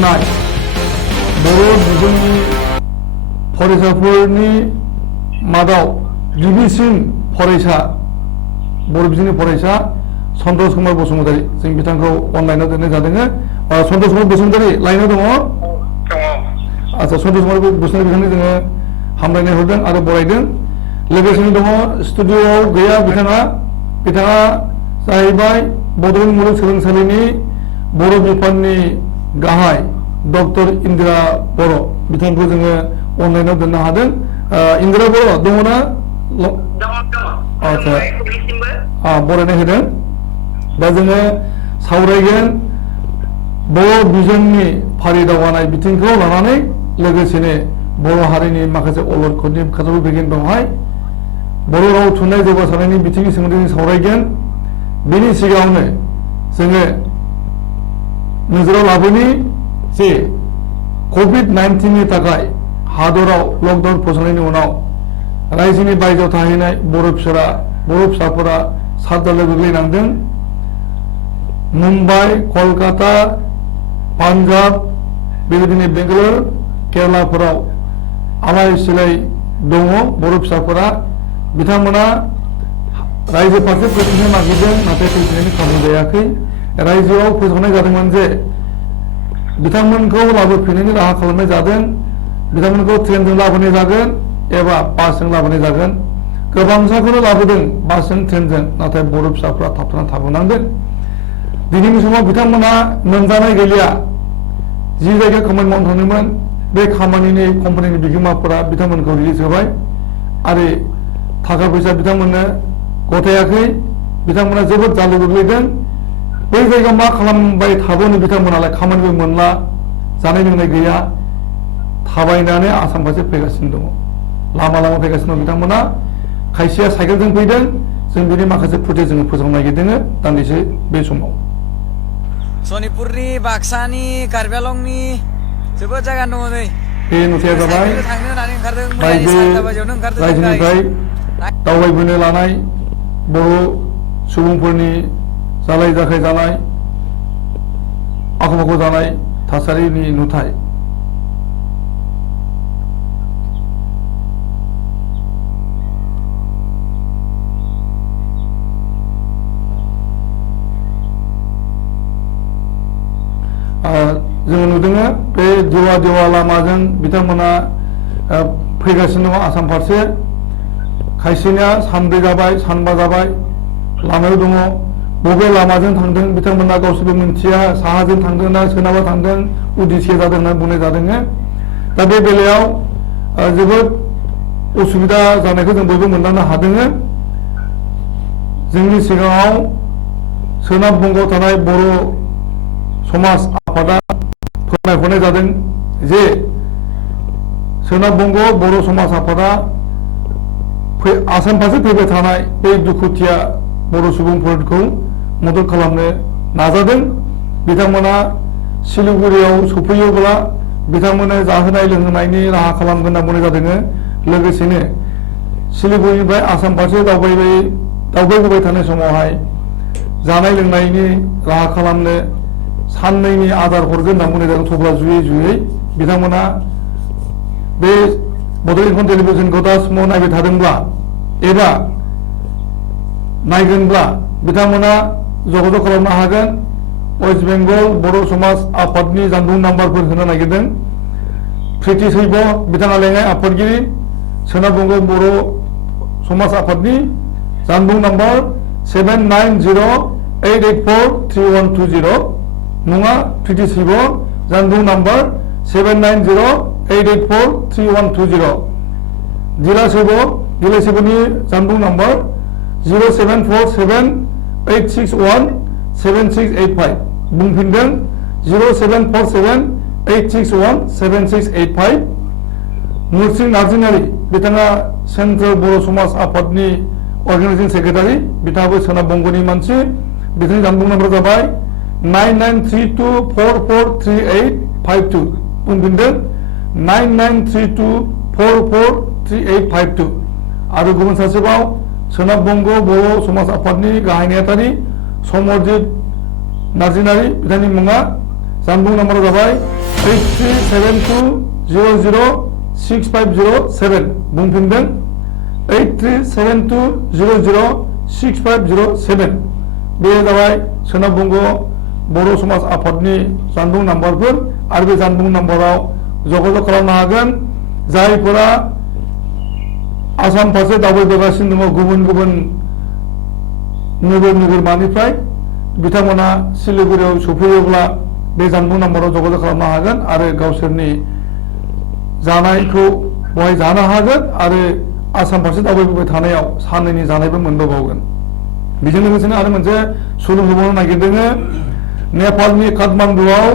नाय बर' बिजोंनि फरायसाफोरनि मादाव गिबिसिन फरायसा बर' बिजोंनि फरायसा सन्तोष कुमार बसुमतारी जों बिथांखौ अनलाइनाव दोननाय जादों। सन्तोष कुमार बसुमतारी लाइनाव दङ। आচ্ছা सन्तोष कुमार बसुमतारी बिथांनो जोङो हामलायनाय हरदों आरो बरायदों। लोगोसेनो दङ स्टुडिय'आव गैया बिथाङा जाहैबाय बड'लेण्ड मुलुगसोलोंसालिनि बर' बिफाननि गाहाय डक्टर इन्दिरा बर' बिथांखौ जोङो अनलाइनाव दोननो हादों। इन्दिरा बर' दङ ना? आচ্ছা बरायनाय होदों। दा जोङो सावरायगोन बर' बिजोंनि फारि दावगानाय बिथिंखौ लानानै लोगोसेनो बर' हारिनि माखासे अलखदनि खोथाफोर फैगोन बेवहाय बर' राव थुनलाइ जौगासारनायनि बिथिंनि सोमोन्दै जों सावरायगोन। बेनि सिगाङावनो जोङो नोजोराव लाबोनि जे कभिड-19नि थाखाय हादराव लकडाउन फसंनायनि उनाव रायजोनि बायजोआव थाहैनाय बर' फिसाफोरा सारजालायाव गोग्लैनांदों। मुम्बाइ, कलकाता, पान्जाब, बेबायदिनो बेंगालुरु, केरालाफोराव आलाय सिलाय दङ बर' फिसाफोरा। बिथांमोना रायजो फारसे फैफिननो नागिरदों, नाथाय फैफिननायनि खाबु जायाखै। रायजोआव फोसावनाय जादोंमोन जे बिथांमोनखौ लाबोफिननायनि राहा खालामनाय जादों। बिथांमोनखौ ट्रेनजों लाबोनाय जागोन एबा बासजों लाबोनाय जागोन। गोबांसाखौनो लाबोदों बासजों ट्रेनजों, नाथाय बर' फिसाफ्रा थाबथानानै थाबोनांदों। दिनैनि समाव बिथांमोना मोनजानाय गैलिया। जि जायगायाव खामानि मावनो थांदोंमोन बे खामानिनि कम्पानिनि बिगोमाफोरा बिथांमोनखौ रिलिज होबाय आरो थाखा फैसा बिथांमोननो गथायाखै। बिथांमोना जोबोद जालु गोग्लैदों। बै जायगायाव मा खालामबाय थाबोनो बिथांमोनालाय खामानिबो मोनला, जानाय लोंनाय गैया, थाबायनानै आसाम फारसे फैगासिनो दङ। लामा फैगासिनो दं बिथांमोना। खायसेया साइकेलजों फैदों। जों बिनि माखासे फुटेज जोङो फोसावनो नागिरदों दान्दिसे बे समाव। सनितपुरनि, बाक्सानि, कार्बि आंलंनि जोबोद जायगा दङ नै। बे नुथाया जाबाय थांनो होननानै ओंखारदों, मैयानि बायदि 4टा बाजियावनो ओंखारदों जों रायजोनिफ्राय दावबायबोनो लानाय बर' सुबुंफोरनि जालाय जाखाय जानाय, आख' फाख' जानाय थासारिनि नुथाय। जोङो नुदों बे देवा लामाजों बिथांमोना फैगासिनो दङ आसाम फारसे। खायसेनिया सानब्रै जाबाय, सानबा जाबाय लामायाव दङ। बबे लामाजों थांदों बिथांमोना गावसोरबो मिन्थिया। साहाजों थांदों ना सोनाबा थांदों, उदिसे जादों होनना बुंनाय जादों। दा बे बेलायाव जोबोद उसुबिदा जानायखौ जों बयबो मोनदांनो हादों। जोंनि सिगाङाव सोनाब बंगआव थानाय बर' समाज आफादा फोरमायहरनाय जादों जे सोनाब बंग बर' समाज आफादा आसाम फारसे फैबाय थानाय बे दुखुथिया बर' सुबुंफोरखौ मदद खालामनो नाजादों। बिथांमोना सिलिगुरियाव सफैयोब्ला बिथांमोननो जाहोनाय लोंहोनायनि राहा खालामगोन होनना बुंनाय जादों। लोगोसेनो सिलिगुरिनिफ्राय आसाम फारसे दावबायबोबाय थानाय समावहाय जानाय लोंनायनि राहा खालामनो साननैनि आदार हरगोन होनना बुंनाय जादों। थब्ला जुयै बिथांमोना बे बड'लेण्ड टेलिभिजनखौ दा समाव नायबाय थादोंब्ला एबा नायगोनब्ला बिथांमोना जगाजग खालामनो हागोन। वेस्ट बेंगल बर' समाज आफादनि जानबुं नाम्बारफोर होनो नागिरदों। प्रिति शैब बिथाङा लेङाइ आफादगिरि, सोनाब बंग बर' समाज आफादनि जानबुं नाम्बार 7908843120 मुङा प्रिति शैब, जानबुं नाम्बार 7908843120। जिला शैबनि जानबुं नाम्बार 07478617685। बुंफिनदों 07478617685। मुरसिं नार्जिनारि बिथाङा सेन्ट्रेल बर' समाज आफादनि अर्गानाइजिं सेक्रेटारि, बिथाङाबो सोनाब बंगनि मानसि। बिथांनि जानबुं नाम्बार जाबाय 9932443852। बुंफिनदों 9932443852। आरो गुबुन सासेबाव सोनाब बंग बर' समाज आफादनि गाहाय नेहाथारि समरजित नार्जिनारि, बिथांनि मुङा जानबुं नम्बरा जाबाय 8372006507 बुंफिनदों 8372006507 बे जाबाय सोनाब बंग बर' समाज आफादनि जानबुं नाम्बारफोर आरो बे जानबुं नाम्बाराव जगाजग खालामनो हागोन जायफोरा आसाम फारसे दावबायबोगासिनो दङ गुबुन गुबुन नोगोरमानिफ्राय बिथांमोना सिलिगुरियाव सफैयोब्ला बे जानबुं नाम्बाराव जगाजग खालामनो हागोन आरो गावसोरनि जानायखौ बहाय जानो हागोन आरो आसाम फारसे दावबायबोबाय थानायाव साननैनि जानायबो मोनबोबावगोन बेजों लोगोसेनो आरो मोनसे सुलुं होबावनो नागिरदों नेपालनि काठमान्डुआव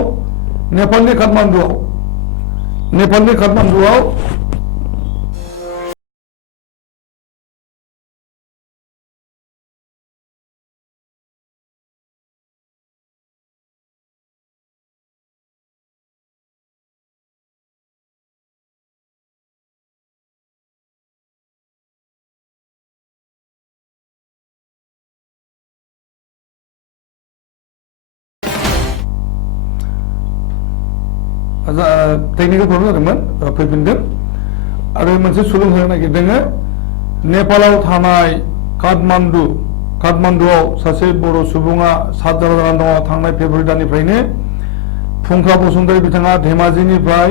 टेक्निकेल प्रब्लेम जादोंमोन फैफिनदों आरो मोनसे सुलुं होनो नागिरदों नेपालाव थानाय काठमान्डुआव सासे बर' सुबुङा सात जानानै दङ थांनाय फेब्रुवारि दाननिफ्रायनो फुंखा बसुमतारी बिथाङा धेमाजिनिफ्राय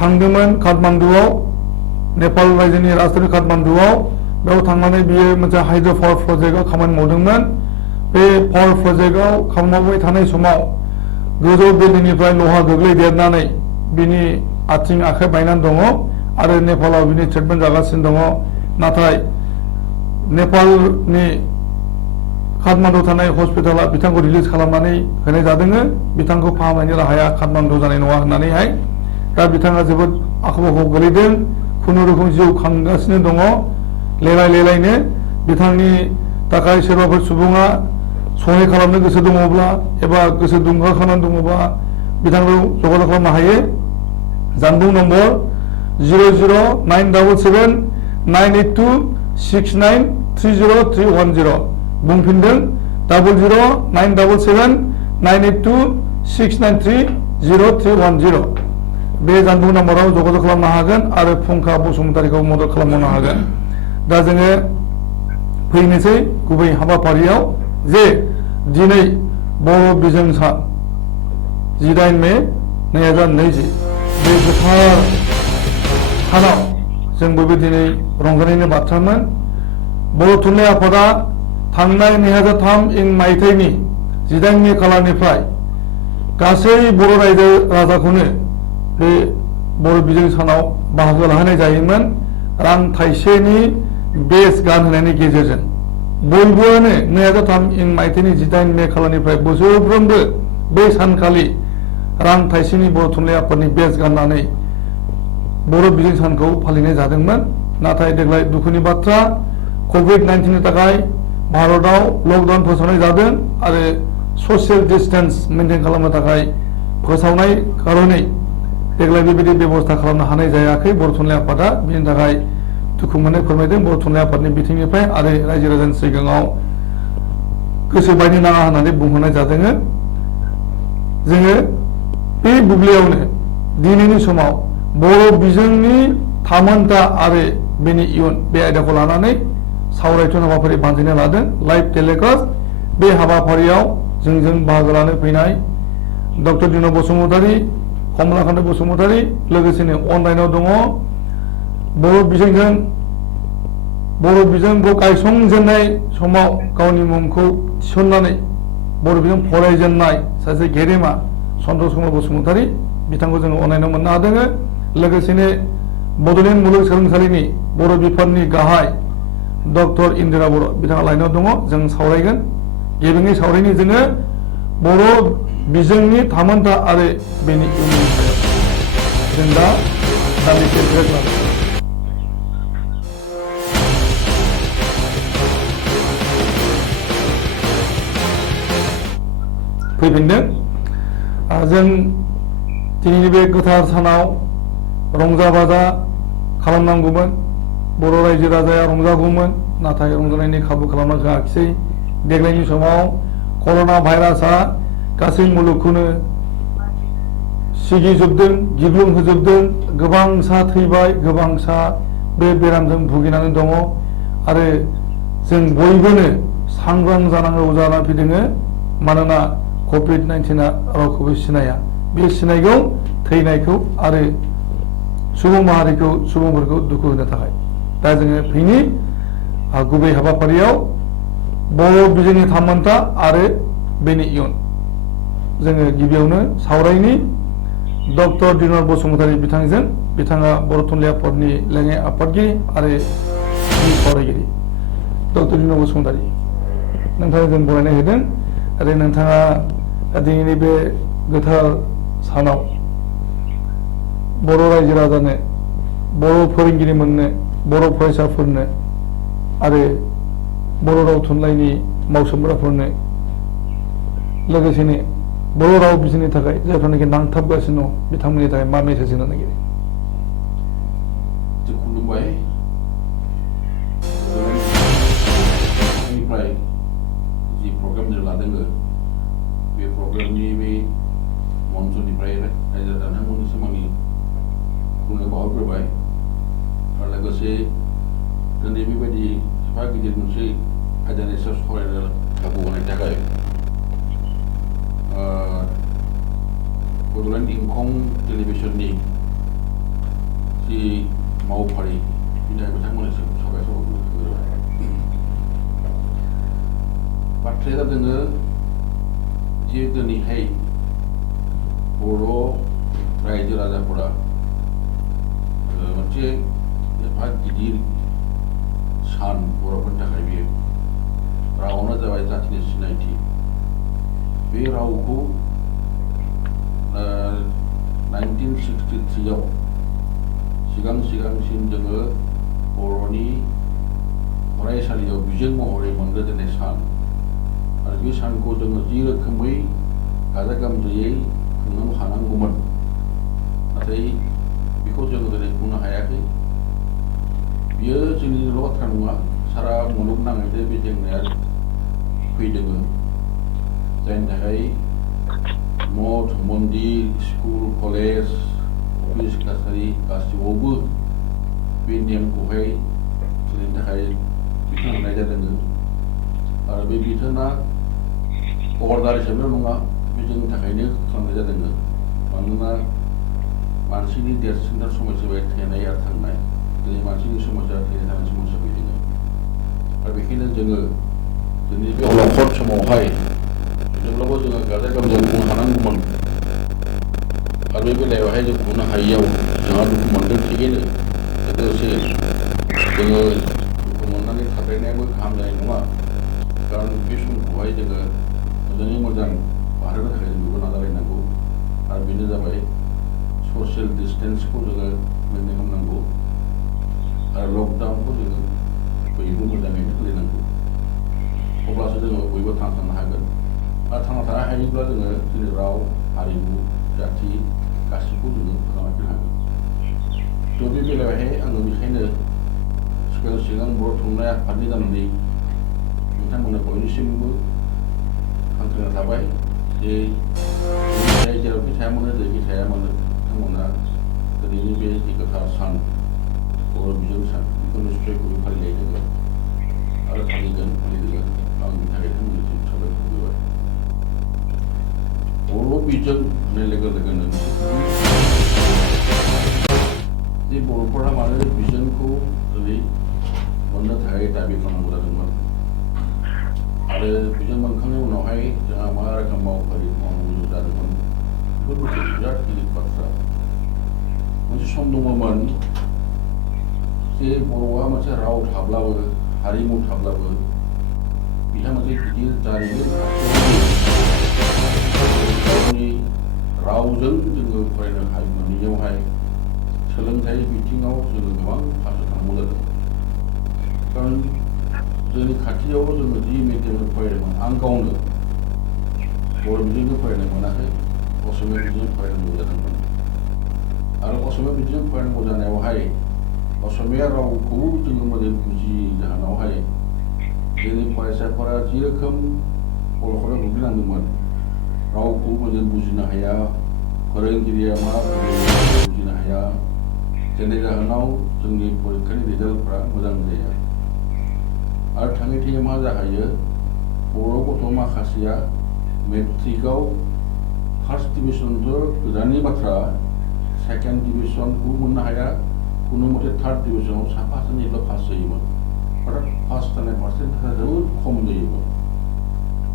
थांदोंमोन काठमान्डुआव नेपाल रायजोनि राजधानी काठमान्डुआव बेयाव थांनानै बियो मोनसे हाइड्र' पावार प्रजेक्टआव खामानि मावदोंमोन बे पावार प्रजेक्टआव खामानि मावबाय थानाय समाव गोजौ बिल्डिंनिफ्राय लहा गोग्लैदेरनानै बिनि आथिं आखाइ बायनानै दङ आरो नेपालाव बिनि ट्रिटमेन्ट जागासिनो दङ नाथाय नेपालनि काठमान्डुआव थानाय हस्पिटाला बिथांखौ रिलिज खालामनानै होनाय जादों बिथांखौ फाहामनायनि राहाया काठमान्डु जानाय नङा होननानैहाय दा बिथाङा जोबोद आख' फाख' गोलैदों खुनुरुखुम जिउ खांगासिनो दङ लेलायनो बिथांनि थाखाय सोरबाफोर सुबुङा सहाय खालामनो गोसो दङब्ला एबा गोसो दुंगाखानानै दङबा बिथांखौ जगाजग खालामनो हायो जानबुं नम्बर 009779826930310 बुंफिनदों 009779826930310 बे जानबुं नाम्बाराव जगाजग खालामनो हागोन आरो फुंखा बसुमतारीखौ मदद खालामनो हागोन दा जोङो फैनोसै गुबै हाबाफारियाव जे दिनै बर' बिजों सान 18 मे 2020 बे गोथार सानाव जों बयबो दिनै रंजानायनि बाथ्रामोन बर' थुनलाइ आफादा थांनाय 2003 मायथाइनि 18 मे खालारनिफ्राय गासै बर' रायजो राजाखौनो बे बर' बिजों सानाव बाहागो लाहोनाय जायोमोन रां थाइसेनि बेस गान होनायनि गेजेरजों बयबोआनो 2003 मायथाइनि 18 मे खालारनिफ्राय बोसोरफ्रोमबो बे सानखालि रां थाइसेनि बर' थुनलाइ आफादनि बेस गाननानै बर' बिजों सानखौ फालिनाय जादोंमोन नाथाय देग्लाय दुखुनि बाथ्रा कभिड-19 नि थाखाय भारताव लकडाउन फोसावनाय जादों आरो ससियेल डिस्टेन्स मेनटेन खालामनो थाखाय फोसावनाय कारनै देग्लाय बेबायदि बेबस्था खालामनो हानाय जायाखै बर' थुनलाइ आफादा बेनि थाखाय दुखु मोननाय फोरमायदों बर' थुनलाइ आफादनि बिथिंनिफ्राय आरो रायजो राजानि सिगाङाव गोसो बायनो नाङा होननानै बुंहरनाय जादों जोङो बे बुब्लियावनो दिनैनि समाव बर' बिजोंनि थामोनथा आरो बेनि इयुन बे आयदाखौ लानानै सावरायथुन हाबाफारि बानजायना लादों लाइभ टेलिकास्ट बे हाबाफारियाव जोंजों बाहागो लानो फैनाय डक्टर दिनब बसुमतारी कमलाकान्त बसुमतारी लोगोसेनो अनलाइनाव दङ बर' बिजोंखौ गायसंजेननाय समाव गावनि मुंखौ थिसननानै बर' बिजों फरायजेननाय सासे गेदेमा सन्तोष कुमार बसुमतारी बिथांखौ जोङो अनलाइनाव मोननो हादों लोगोसेनो बड'लेण्ड मुलुगसोलोंसालिनि बर' बिफाननि गाहाय डक्टर इन्दिरा बर' बिथाङा लाइनाव दङ जों सावरायगोन गेबेङै सावरायनि जोङो बर' बिजोंनि थामोनथा आरो बेनि इयुननि सायाव जों दा दान्दिसे ब्रेक लादों फैफिनदों जों दिनैनि बे गोथार सानाव रंजा बाजा खालामनांगौमोन बर' रायजो राजाया रंजागौमोन नाथाय रंजानायनि खाबु खालामनो होआखिसै देग्लायनि समाव कर'ना भाइरासआ गासै मुलुगखौनो सिगिजोबदों गिग्लुंहोजोबदों गोबांसा थैबाय गोबांसा बे बेरामजों भुगिनानै दङ आरो जों बयबोनो सांग्रां जानांगौ जानानै फैदों मानोना COVID-19 रावखौबो सिनाया बे सिनायगौ थैनायखौ आरो सुबुं माहारिखौ सुबुंफोरखौ दुखु होनो थाखाय दा जोङो फैनि गुबै हाबाफारियाव बर' बिजोंनि थामोनथा आरो बेनि इयुन जोङो गिबियावनो सावरायनि डक्टर दिनर बसुमतारी बिथांजों बिथाङा बर' थुनलाइ आफादनि लेङाइ आफादगिरि आरो सावरायगिरि डक्टर दिनर बसुमतारी नोंथाङा जों बरायनाय होदों आरो नोंथाङा दिनैनि बे गोथार सानाव बर' रायजो राजानो बर' फोरोंगिरि मोननो बर' फरायसाफोरनो आरो बर' राव थुनलाइनि मावसोमग्राफोरनो लोगोसेनो बर' राव बिजोंनि थाखाय जायफोरनाखि नांथाबगासिनो दं बिथांमोननि थाखाय मा मेसेज होनो नागिरो खुलुमबाय निफ्राय जि प्रग्राम जों लादों बे प्रग्रामनि बे मन्चनिफ्राय रायजो राजाफोरनिसिम आंनि बुंनो बावहरग्रोबाय आरो लोगोसे दिनै बेबायदि एफा गिदिर मोनसे आयदानि सायाव सावरायनो खाबु होनायनि थाखाय बड'लेण्ड इंखं टेलिभिसननि जि मावफारि बिनि थाखाय बिथांमोननिसिम साबायखर होग्रोबाय बाथ्राया जादों जे दिनैहाय बर' रायजो राजाफोरा मोनसे एफा गिदिर सान बर'फोरनि थाखाय बेयो रावानो जाबाय जाथिनि सिनायथि बे रावखौ 1963 आव सिगांसिन जोङो बर'नि फरायसालियाव बिजों महरै मोनग्रोजेननाय सान आरो बे सानखौ जोङो जि रोखोमै गाजा गोमजायै खुंनो हानांगौमोन नाथाय बेखौ जोङो दिनै खुंनो हायाखै बियो जोंनिल' बाथ्रा नङा सारा मुलुगनाङैनो बे जेंनाया फैदों जायनि थाखाय मठ मन्दिर स्कुल कलेज अफिस काछारि गासिबावबो बे नेमखौहाय सोलिनो थाखाय बिथोन होनाय जादों आरो बे बिथोना अर्डार हिसाबैल' नङा बे जोंनि थाखायनो खालामनाय जादों मानोना मानसिनि देरसिनथार समस्या जाबाय थैनाय आरो थांनाय दिनै मानसिनि समस्या थैनाय थांनाय समस्या फैदों आरो बेखायनो जोङो दिनै बे अलखद समावहाय जेब्लाबो जोङो गाजा गोमजायै खुंनो हानांगौमोन आरो बे बेलायावहाय जों खुंनो हायियाव जोंहा दुखु मोनदों थिगैनो लोगोसे जोङो दुखु मोननानै थाद्रायनायाबो गाहाम जानाय नङा खारन बे समखौहाय जोङो मोजाङै मोजां बारहोनो थाखाय जों बेखौ नाजालायनांगौ आरो बेनो जाबाय ससियेल डिस्टेन्सखौ जोङो मेनटेन खालामनांगौ आरो लकडाउनखौ जोङो बयबो मोजाङैनो सोलिनांगौ अब्लासो जोङो बयबो थांना थानो हागोन आरो थांना थानो हायोब्ला जोङो जोंनि राव हारिमु जाथि गासैखौ जोङो फोथांना लाखिनो हागोन थ' बे बेलायावहाय आङो बेखायनो सिगां बर' थुनलाइ आफादनि जानानै बिथांमोननो बयनिसिमबो हांख्रायना थाबाय जे जेरावखि थाया मानो जेरैखि थाया मानो बिथांमोना दिनैनि बे जि गोथार सान बर' बिजों सान बेखौ निस्सय बयबो फालिनाय जोङो आरो फालिगोन आं बिनि थाखाय बिथांमोननिसिम साबायखर होबाय बर' बिजों होननाय लोगो लोगोनो जे बर'फोरा मानो बिजोंखौ दिनै मोननो थाखाय दाबि खालामनांगौ जादोंमोन आरो बिजों मोनखांनायनि उनावहाय जोंहा मा रोखोम मावफारि मावनांगौ जादोंमोन बेफोर मोनसे बिराद गिदिर बाथ्रा मोनसे सम दङमोन जे बर'आ मोनसे राव थाब्लाबो हारिमु थाब्लाबो बिहा मोनसे गिदिर जारिमिन गावनि रावजों जोङो फरायनो मोनैयावहाय सोलोंथाइ बिथिङाव जोङो गोबां फारसे थांनांगौ जादों खारन जोंनि खाथियाव जोङो जि मिडियामजों फरायदोंमोन आं गावनो बर' बिजोंजों फरायनो मोनाखै असमिया बिजोंजों फरायनांगौ जादोंमोन आरो असमिया बिजोंजों फरायनांगौ जानायावहाय असमिया रावखौ जोङो मोजां बुजियै जाहोनावहाय जोंनि फरायसाफोरा जि रोखोम अलखदाव गोग्लैनांदोंमोन रावखौ मोजां बुजिनो हाया फोरोंगिरिया मा बुजिनो हाया जायनि जाहोनाव जोंनि फरिखानि रिजाल्टफ्रा मोजां जाया आरो थाङै थाङै मा जाहैयो बर' गथ' माखासेया मेट्रिकआव फार्स्ट डिभिजनथ' गोजाननि बाथ्रा सेकेन्ड डिभिजनखौ मोननो हाया कुनु मथे थार्ड डिभिजनाव साफा सानैल' पास जायोमोन अर्थात पास जानाय पार्सेन्टेजआ जोबोद खम जायोमोन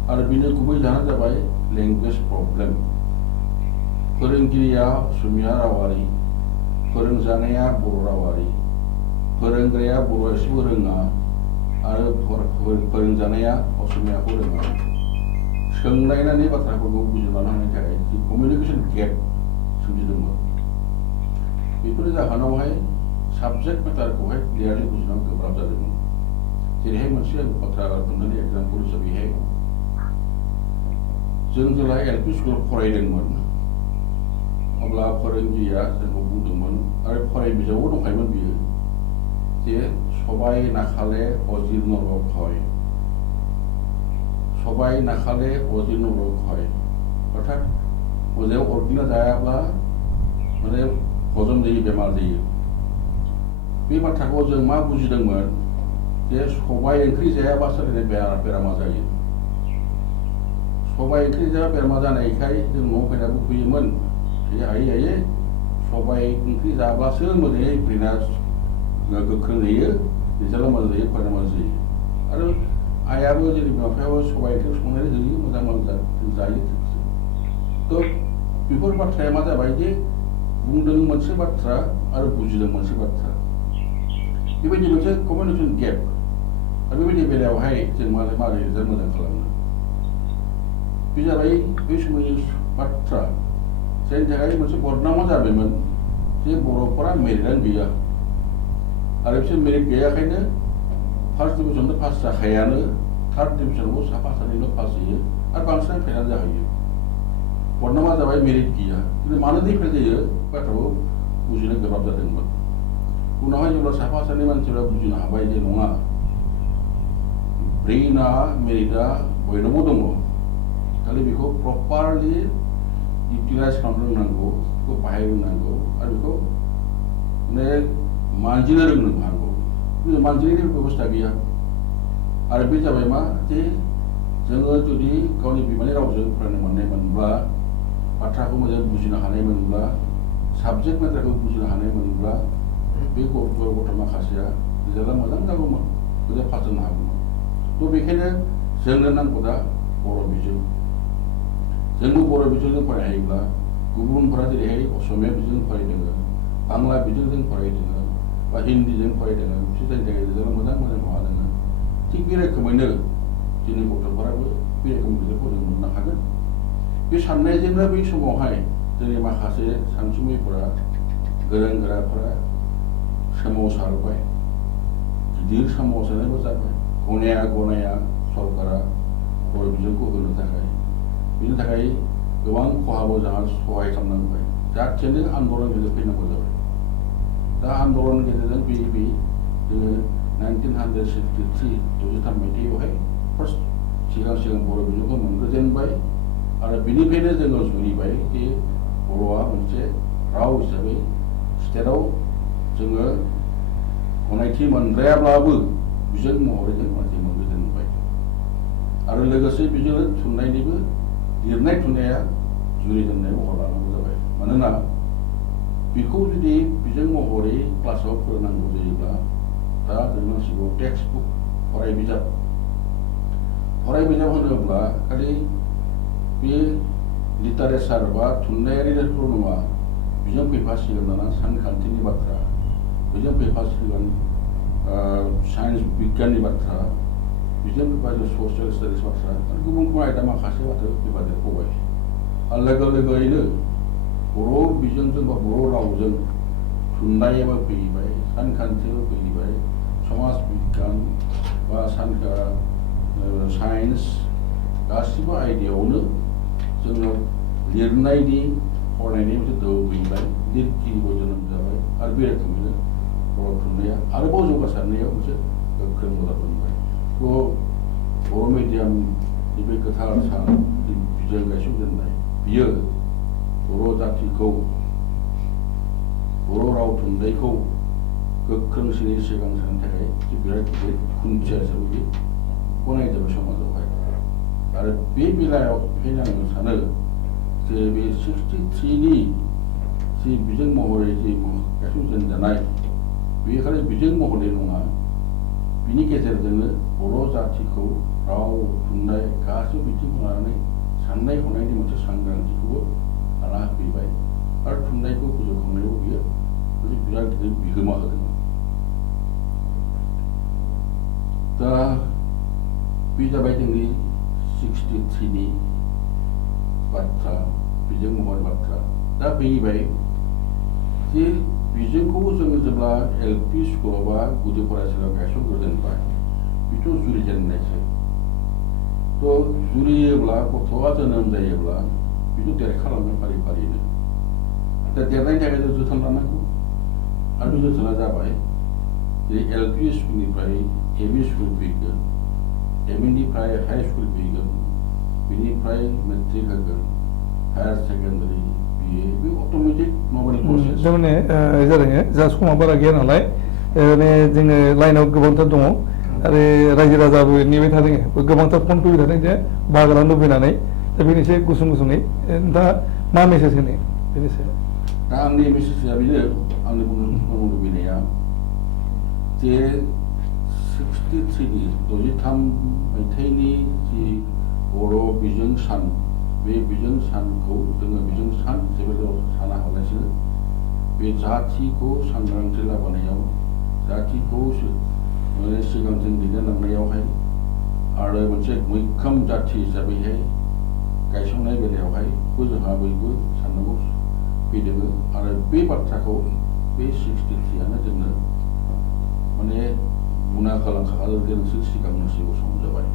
आरो बिनि गुबै जाहोना जाबाय लेंगुवेज प्रब्लेम फोरोंगिरिया असमिया रावारि फोरोंजानाया बर' रावारि फोरोंग्राया बर' एसेबो रोङा आरो फोरोंजानाया असमियाखौ रोङा सोंलायनानै बाथ्राफोरखौ बुजिना लानो हानायनि थाखाय जि कमिउनिकेसन गेप सोमजिदोंमोन बेफोरनि जाहोनावहाय साबजेक्ट मेटारखौहाय क्लियारलि बुजिनायाव गोब्राब जादोंमोन जेरैहाय मोनसे बाथ्रा खोन्थानि एग्जाम्पल हिसाबैहाय जों जेब्ला एल.पि. स्कुलाव फरायदोंमोन अब्ला फोरोंगिरिया जोंखौ बुंदोंमोन आरो फराय बिजाबाव दंखायोमोन बियो जे सबाय नाखाले अजीर्ण रखय सबाय नाखाले अजीर्ण रखय अर्थात मोजाङै अरगिना जायाब्ला माने हजम जायो बेमार जायो बे बाथ्राखौ जों मा बुजिदोंमोन जे सबाय ओंख्रि जायाबा सोरनि बेरामा जायो सबाय ओंख्रि जाया बेरामा जानायखाय जों न'आव फैना बुंफैयोमोन हायै सबाय ओंख्रि जाब्लासो मोजाङै ब्रेना गोख्रों जायो रिजाल्टआ मोजां जायो फरायना मोजां जायो आरो आइयाबो जेरै बिमा बिफायाबो सबाय ओंख्रि संनानै होयो मोजां जायो थ' बेफोर बाथ्राया मा जाबाय जे बुंदों मोनसे बाथ्रा आरो बुजिदों मोनसे बाथ्रा बेबायदि मोनसे कमिउनिकेसन गेप आरो बेबायदि बेलायावहाय जों मारै रिजाल्ट मोजां खालामनो बे जाबाय बे समनि बाथ्रा जायनि थाखाय मोनसे बदनामा जाबायमोन जे बर'फोरा मेरिटआनो गैया आरो बिसोर मेरिट गैयाखायनो फार्स्ट डिभिजनथ' पास जाखायानो थार्ड डिभिजनावबो साफा सानैल' पास जायो आरो बांसिनानो फेल जाहैयो बदनामा जाबाय मेरिट गैया खिन्थु मानो दि फेल जायो बाथ्राखौ बुजिनो गोब्राब जादोंमोन उनावहाय जेब्ला साफा सानै मानसिफ्रा बुजिनो हाबाय जे नङा ब्रेइनआ मेरिटआ बयनावबो दङ खालि बेखौ प्रपारलि इउटिलाइज खालामनो रोंनांगौ बेखौ बाहायनो रोंनांगौ आरो बेखौ माने मानजिनो रोंनो हागौ खिन्थु मानजिनायनि बेबस्था गैया आरो बे जाबाय मा जे जोङो जुदि गावनि बिमानि रावजों फरायनो मोननायमोनब्ला बाथ्राखौ मोजां बुजिनो हानायमोनब्ला साबजेक्ट मेटारखौ बुजिनो हानायमोनब्ला बे गथ' माखासेया रिजाल्टआ मोजां जागौमोन मोजां पास जानो हागौमोन थ' बेखायनो जोंनो नांगौ दा बर' बिजों जोंबो बर' बिजोंजों फरायहायोब्ला गुबुनफोरा जेरैहाय असमिया बिजों फरायदों बांला बिजोंजों फरायदों बा हिन्दीजों फरायदों बिसोर जायनि थाखाय रिजाल्टआ मोजां मावदों थिग बे रोखोमैनो जोंनि गथ'फोराबो बे रोखोम रिजाल्टखौ जों मोननो हागोन बे साननायजोंनो बै समावहाय जोंनि माखासे सानसुमैफोरा गोरों गोराफोरा सोमावसारबाय गिदिर सोमावसारनायबो जाबाय गनाया सरकारा बर' बिजोंखौ होनो थाखाय बिनि थाखाय गोबां खहाबो जोंहा सहाय खालामनांबाय जाथियानो आन्दलन गेजेर फैनांगौ जाबाय दा आन्दलन गेजेरजों जोङो 1963 63 मायथाइयावहाय फार्स्ट सिगां बर' बिजोंखौ मोनग्रोजेनबाय आरो बिनिफ्रायनो जोङो जुरिबाय जे बर'आ मोनसे राव हिसाबै स्टेटआव जोङो गनायथि मोनद्रायाब्लाबो बिजों महरै जों गनायथि मोनग्रोजेनबाय आरो लोगोसे बिजोंनो थुनलाइनिबो लिरनाय थुनलाइया जुरिजेननाय महर लानांगौ जाबाय मानोना बेखौ जुदि बिजों महरै क्लासाव फोरोंनांगौ जायोब्ला दा जों नांसिगौ टेक्सट बुक फरायबिजाब होनोब्ला खालि बे लिटारेचार बा थुनलाइयारिल' नङा बेजों फैफासिगोन दाना सानखान्थिनि बाथ्रा बेजों फैफासिगोन साइन्स बिगियाननि बाथ्रा बेजों फैफासिगोन ससियेल स्टाडिस बाथ्रा आरो गुबुन आयदा माखासे बाथ्रा फैफादेरबावबाय आरो लोगोयैनो बर' बिजोंजों बा बर' रावजों थुनलाइयाबो फैबाय सानखान्थियाबो फैबाय समाज बिगियान बा साइन्स गासिबो आयदायावनो जोङो लिरनायनि फरायनायनि मोनसे दोहौ फैबाय लिरगिरिबो जोनोम जाबाय आरो बे रोखोमैनो बर' थुनलाइया आरोबाव जौगासारनायाव मोनसे गोख्रों मदद मोनबाय थ' बर' मिडियामनि बे गोथार सान बिजों गायसनजेननाय बियो बर' जाथिखौ बर' राव थुनलाइखौ गोख्रोंसिनै सिगां साननो थाखाय बिराद गिदिर खुन्थिया हिसाबै गनायजाबाय समाजावहाय आरो बे बेलायाव बेखायनो आं सानो जे बे 63नि जि बिजों महरै जि गायसनजेनजानाय बे खालि बिजों महरै नङा बिनि गेजेरजोंनो बर' जाथिखौ राव थुनलाइ गासैबो बिथिंखौ लानानै साननाय हनायनि मोनसे सांग्रांथिखौबो लाना होफैबाय आरो थुनलाइखौ फोजौखांनायाव बियो बिराद गिदिर बिहोमा होदों दा बे जाबाय जोंनि 63नि बाथ्रा बिजों महर बाथ्रा दा फैबाय जे बिजोंखौ जोङो जेब्ला एलपि स्कुलाव बा गुदि फरायसालियाव गायसनग्रोजेनबाय बेथ' जुरिजेननायसो थ' जुरियोब्ला गथ'आ जोनोम जायोब्ला बेखौ देरखालाङो फारि फारिनो दा देरनायनि थाखाय जों जोथोन लानांगौ आरो बे जोथोना जाबाय जे एलपि स्कुलनिफ्राय एमइ स्कुल फैगोन एमइनिफ्राय हाई स्कुल फैगोन बिनिफ्राय मेट्रिक होगोन हायार सेकेन्डारि बिए बे अट'मेटिक माबानि प्रसेस थारमाने जादों जा समा बारा गैया नालाय माने जोङो लाइनाव गोबांथार दङ आरो रायजो राजाबो नेबाय थादों गोबांथार फन फैबाय थादों जे बाहागो लानो लुबैनानै दा बेनिसै गुसुं गुसुङै दा मा मेसेज होनो बेनिसै दा आंनि मेसेजआ बेनो आंनि बुंनो लुबैनाया जे 63नि 63 मायथाइनि जि बर' बिजों सान बे बिजों सानखौ जोङो बिजों सान जेबो साना हलासिनो बे जाथिखौ सांग्रांथि लाबोनायाव जाथिखौ माने सिगांजों दैदेनलांनायावहाय आरो मोनसे मैखोम जाथि हिसाबैहाय गायसननाय बेलायावहायबो जोंहा बयबो साननांगौ फैदों आरो बे बाथ्राखौ बे 63आनो जोंनो माने बुंना खालामखादों नोंसोर सिगांनोसो सम जाबाय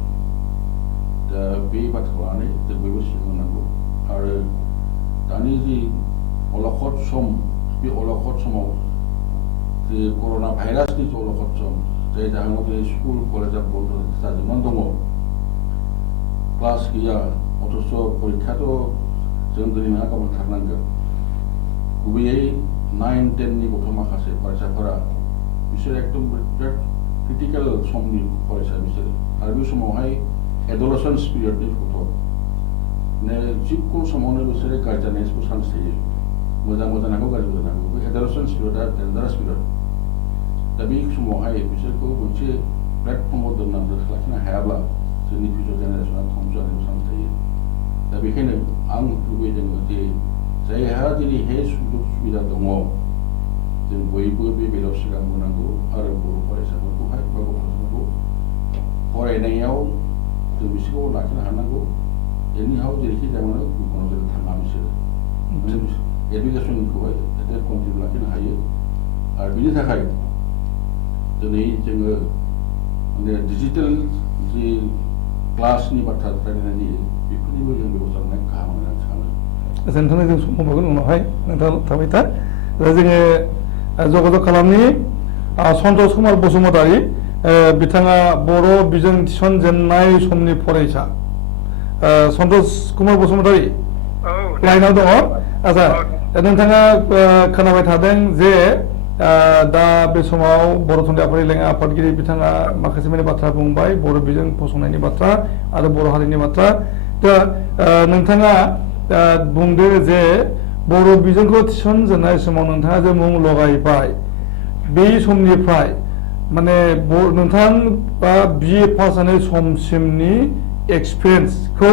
दा बे बाथ्राखौ लानानै जों बयबो सिगांनांगौ आरो दानि जि अलखद सम बे अलखद समाव जे कर'ना भाइरासनि जे अलखद सम जाय जाहोनाव दिनै स्कुल कलेजा बन्द जाजोबनानै दङ क्लास गैया अथच परिखाथ' जों दिनै नङा गाबोन थारनांगोन गुबैयै 9-10नि गथ' माखासे फरायसाफोरा बिसोर एकदम बिराद क्रिटिकेल समनि फरायसा बिसोर आरो बे समावहाय एडलेसेन्स पिरियडनि गथ' माने जिखुनु समावनो बिसोरो गाज्रि जानायनिबो चान्स थायो मोजां जानांगौ गाज्रि जानांगौ बे एडलेसेन्स पिरियडआ डेन्जारास पिरियड दा बे समावहाय बिसोरखौ मोनसे प्लेटफर्माव दोननानै लाखिनो हायाब्ला जोंनि फिउचार जेनेरेसना खम जानायनि चान्स थायो दा बेखायनो आं लुबैदों जे जायहा दिनैहाय सुजुग सुबिदा दङ जों बयबो बे बेलायाव सिगां होनांगौ आरो बर' फरायसाफोरखौहाय बा गथ'फोरखौ फरायनायाव जों बिसोरखौ लाखिनो हानांगौ एनिहाव जेरैखि जायामानो गुबुनाव जेरै थाङा बिसोरो एडुकेसनखौहाय कन्टिनिउ लाखिनो हायो आरो बिनि थाखाय दिनै जोङो माने डिजिटेल जि क्लासनि बाथ्रा रायलायनाय जायो बेफोरनिबो जों बेबस्था लानाय गाहाम होननानै सानो नोंथांनो जों सम मोनगोन उनावहाय नोंथाङा थाबाय था दा जोङो जगाजग खालामनि सन्तोष कुमार बसुमतारी बिथाङा बर' बिजों थिसनजेननाय समनि फरायसा सन्तोष कुमार बसुमतारी लाइनाव दङ आच्छा नोंथाङा खोनाबाय थादों जे दा बे समाव बर' थुनलाइ आफादनि लेङाइ आफादगिरि बिथाङा माखासे माने बाथ्रा बुंबाय बर' बिजों फसंनायनि बाथ्रा आरो बर' हारिनि बाथ्रा दा नोंथाङा बुंदो जे बर' बिजोंखौ थिसनजेननाय समाव नोंथाङा जे मुं लगायबाय बे समनिफ्राय माने नोंथां बा बिए पास जानाय समसिमनि एक्सपिरियेन्सखौ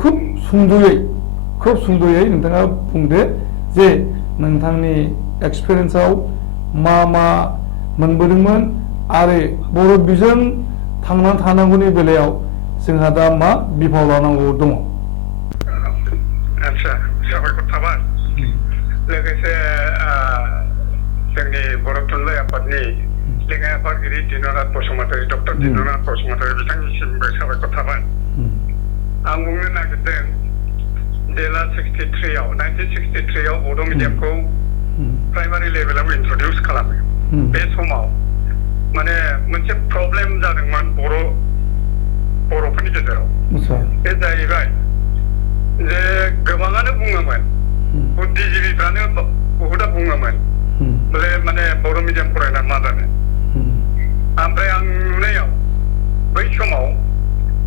खुब सुंद'यै नोंथाङा बुंदो जे नोंथांनि एक्सपिरियेन्सआव मा मोनबोदोंमोन आरो बर' बिजों थांना थानांगौनि बेलायाव जोंहा दा मा बिफाव लानांगौ दङ आच्छा साबायखर थाबाय लोगोसे जोंनि बर' थुनलाइ आफादनि लेङाइ आफादगिरि दिननाथ बसुमतारी डक्टर दिननाथ बसुमतारी बिथांनिसिमबो साबायखर थाबाय आं बुंनो नागिरदों जेला 1963आव बड' मिडियामखौ प्राइमारि लेभेलाव इन्ट्रडिउस खालामो बे समाव माने मोनसे प्रब्लेम जादोंमोन बर'फोरनि गेजेराव बे जाहैबाय जे गोबाङानो बुङोमोन बुद्धिजीबीफ्रानो बहुदा बुङोमोन बोले माने बर' मिडियाम फरायना मा जानो ओमफ्राय आं नुनायाव बै समाव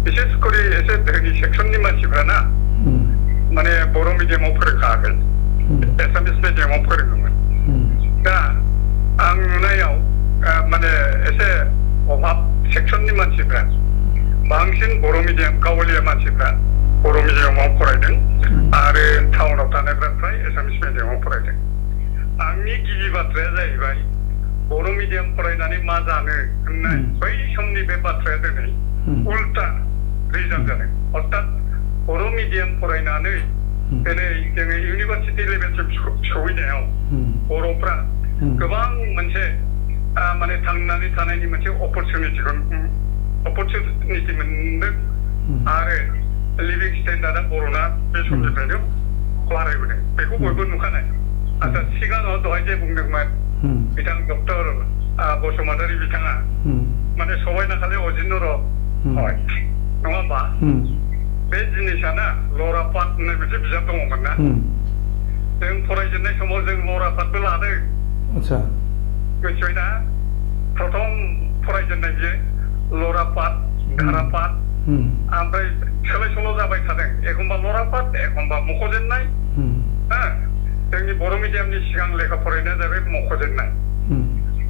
बिसेस करि एसे धोनि सेक्सननि मानसिफ्राना माने बर' मिडियामाव फोरोंखायाखै एसामिस मिडियामाव फोरोङोमोन दा आं नुनायाव माने एसे अभाब सेक्सननि मानसिफ्रा बांसिन बर' मिडियाम गावलिया मानसिफ्रा बर' मिडियामाव फरायदों आरो टाउनाव थानायफ्रा फ्राय एसामिस मिडियामाव फरायदों आंनि गिबि बाथ्राया जाहैबाय बर' मिडियाम फरायनानै मा जानो होननाय बै समनि बे बाथ्राया दिनै उल्टा रिजाल्ट जादों अर्थात बर' मिडियाम फरायनानै दिनै जोङो इउनिभार्सिटि लेभेलसिम सहैनायाव बर'फ्रा गोबां मोनसे माने थांनानै थानायनि मोनसे अपरचुनिटि मोनदों आरो लिभिं स्टेन्डार्डआ बर'ना बे समनिफ्रायनो बारायबोदों बेखौ बयबो नुखानाय आচ্ছা सिगाङाव दहाय जे बुंदोंमोन बिथां डक्टर बसुमतारी बिथाङा माने सबाय नाखाले अजिन्नर হয় नङा होमबा बे जिनिसाना लरापात होननाय मोनसे बिजाब दङमोन ना जों फरायजेननाय समाव जों लरापातबो लादों आচ্ছা मिथिबायना प्रथम फरायजेननाय बियो लरापात धारापात ओमफ्राय सोलाय सोल' जाबाय थादों एखमबा लरापात एखमबा मख'जेननाय जोंनि बर' मिडियामनि सिगां लेखा फरायनाया जाबाय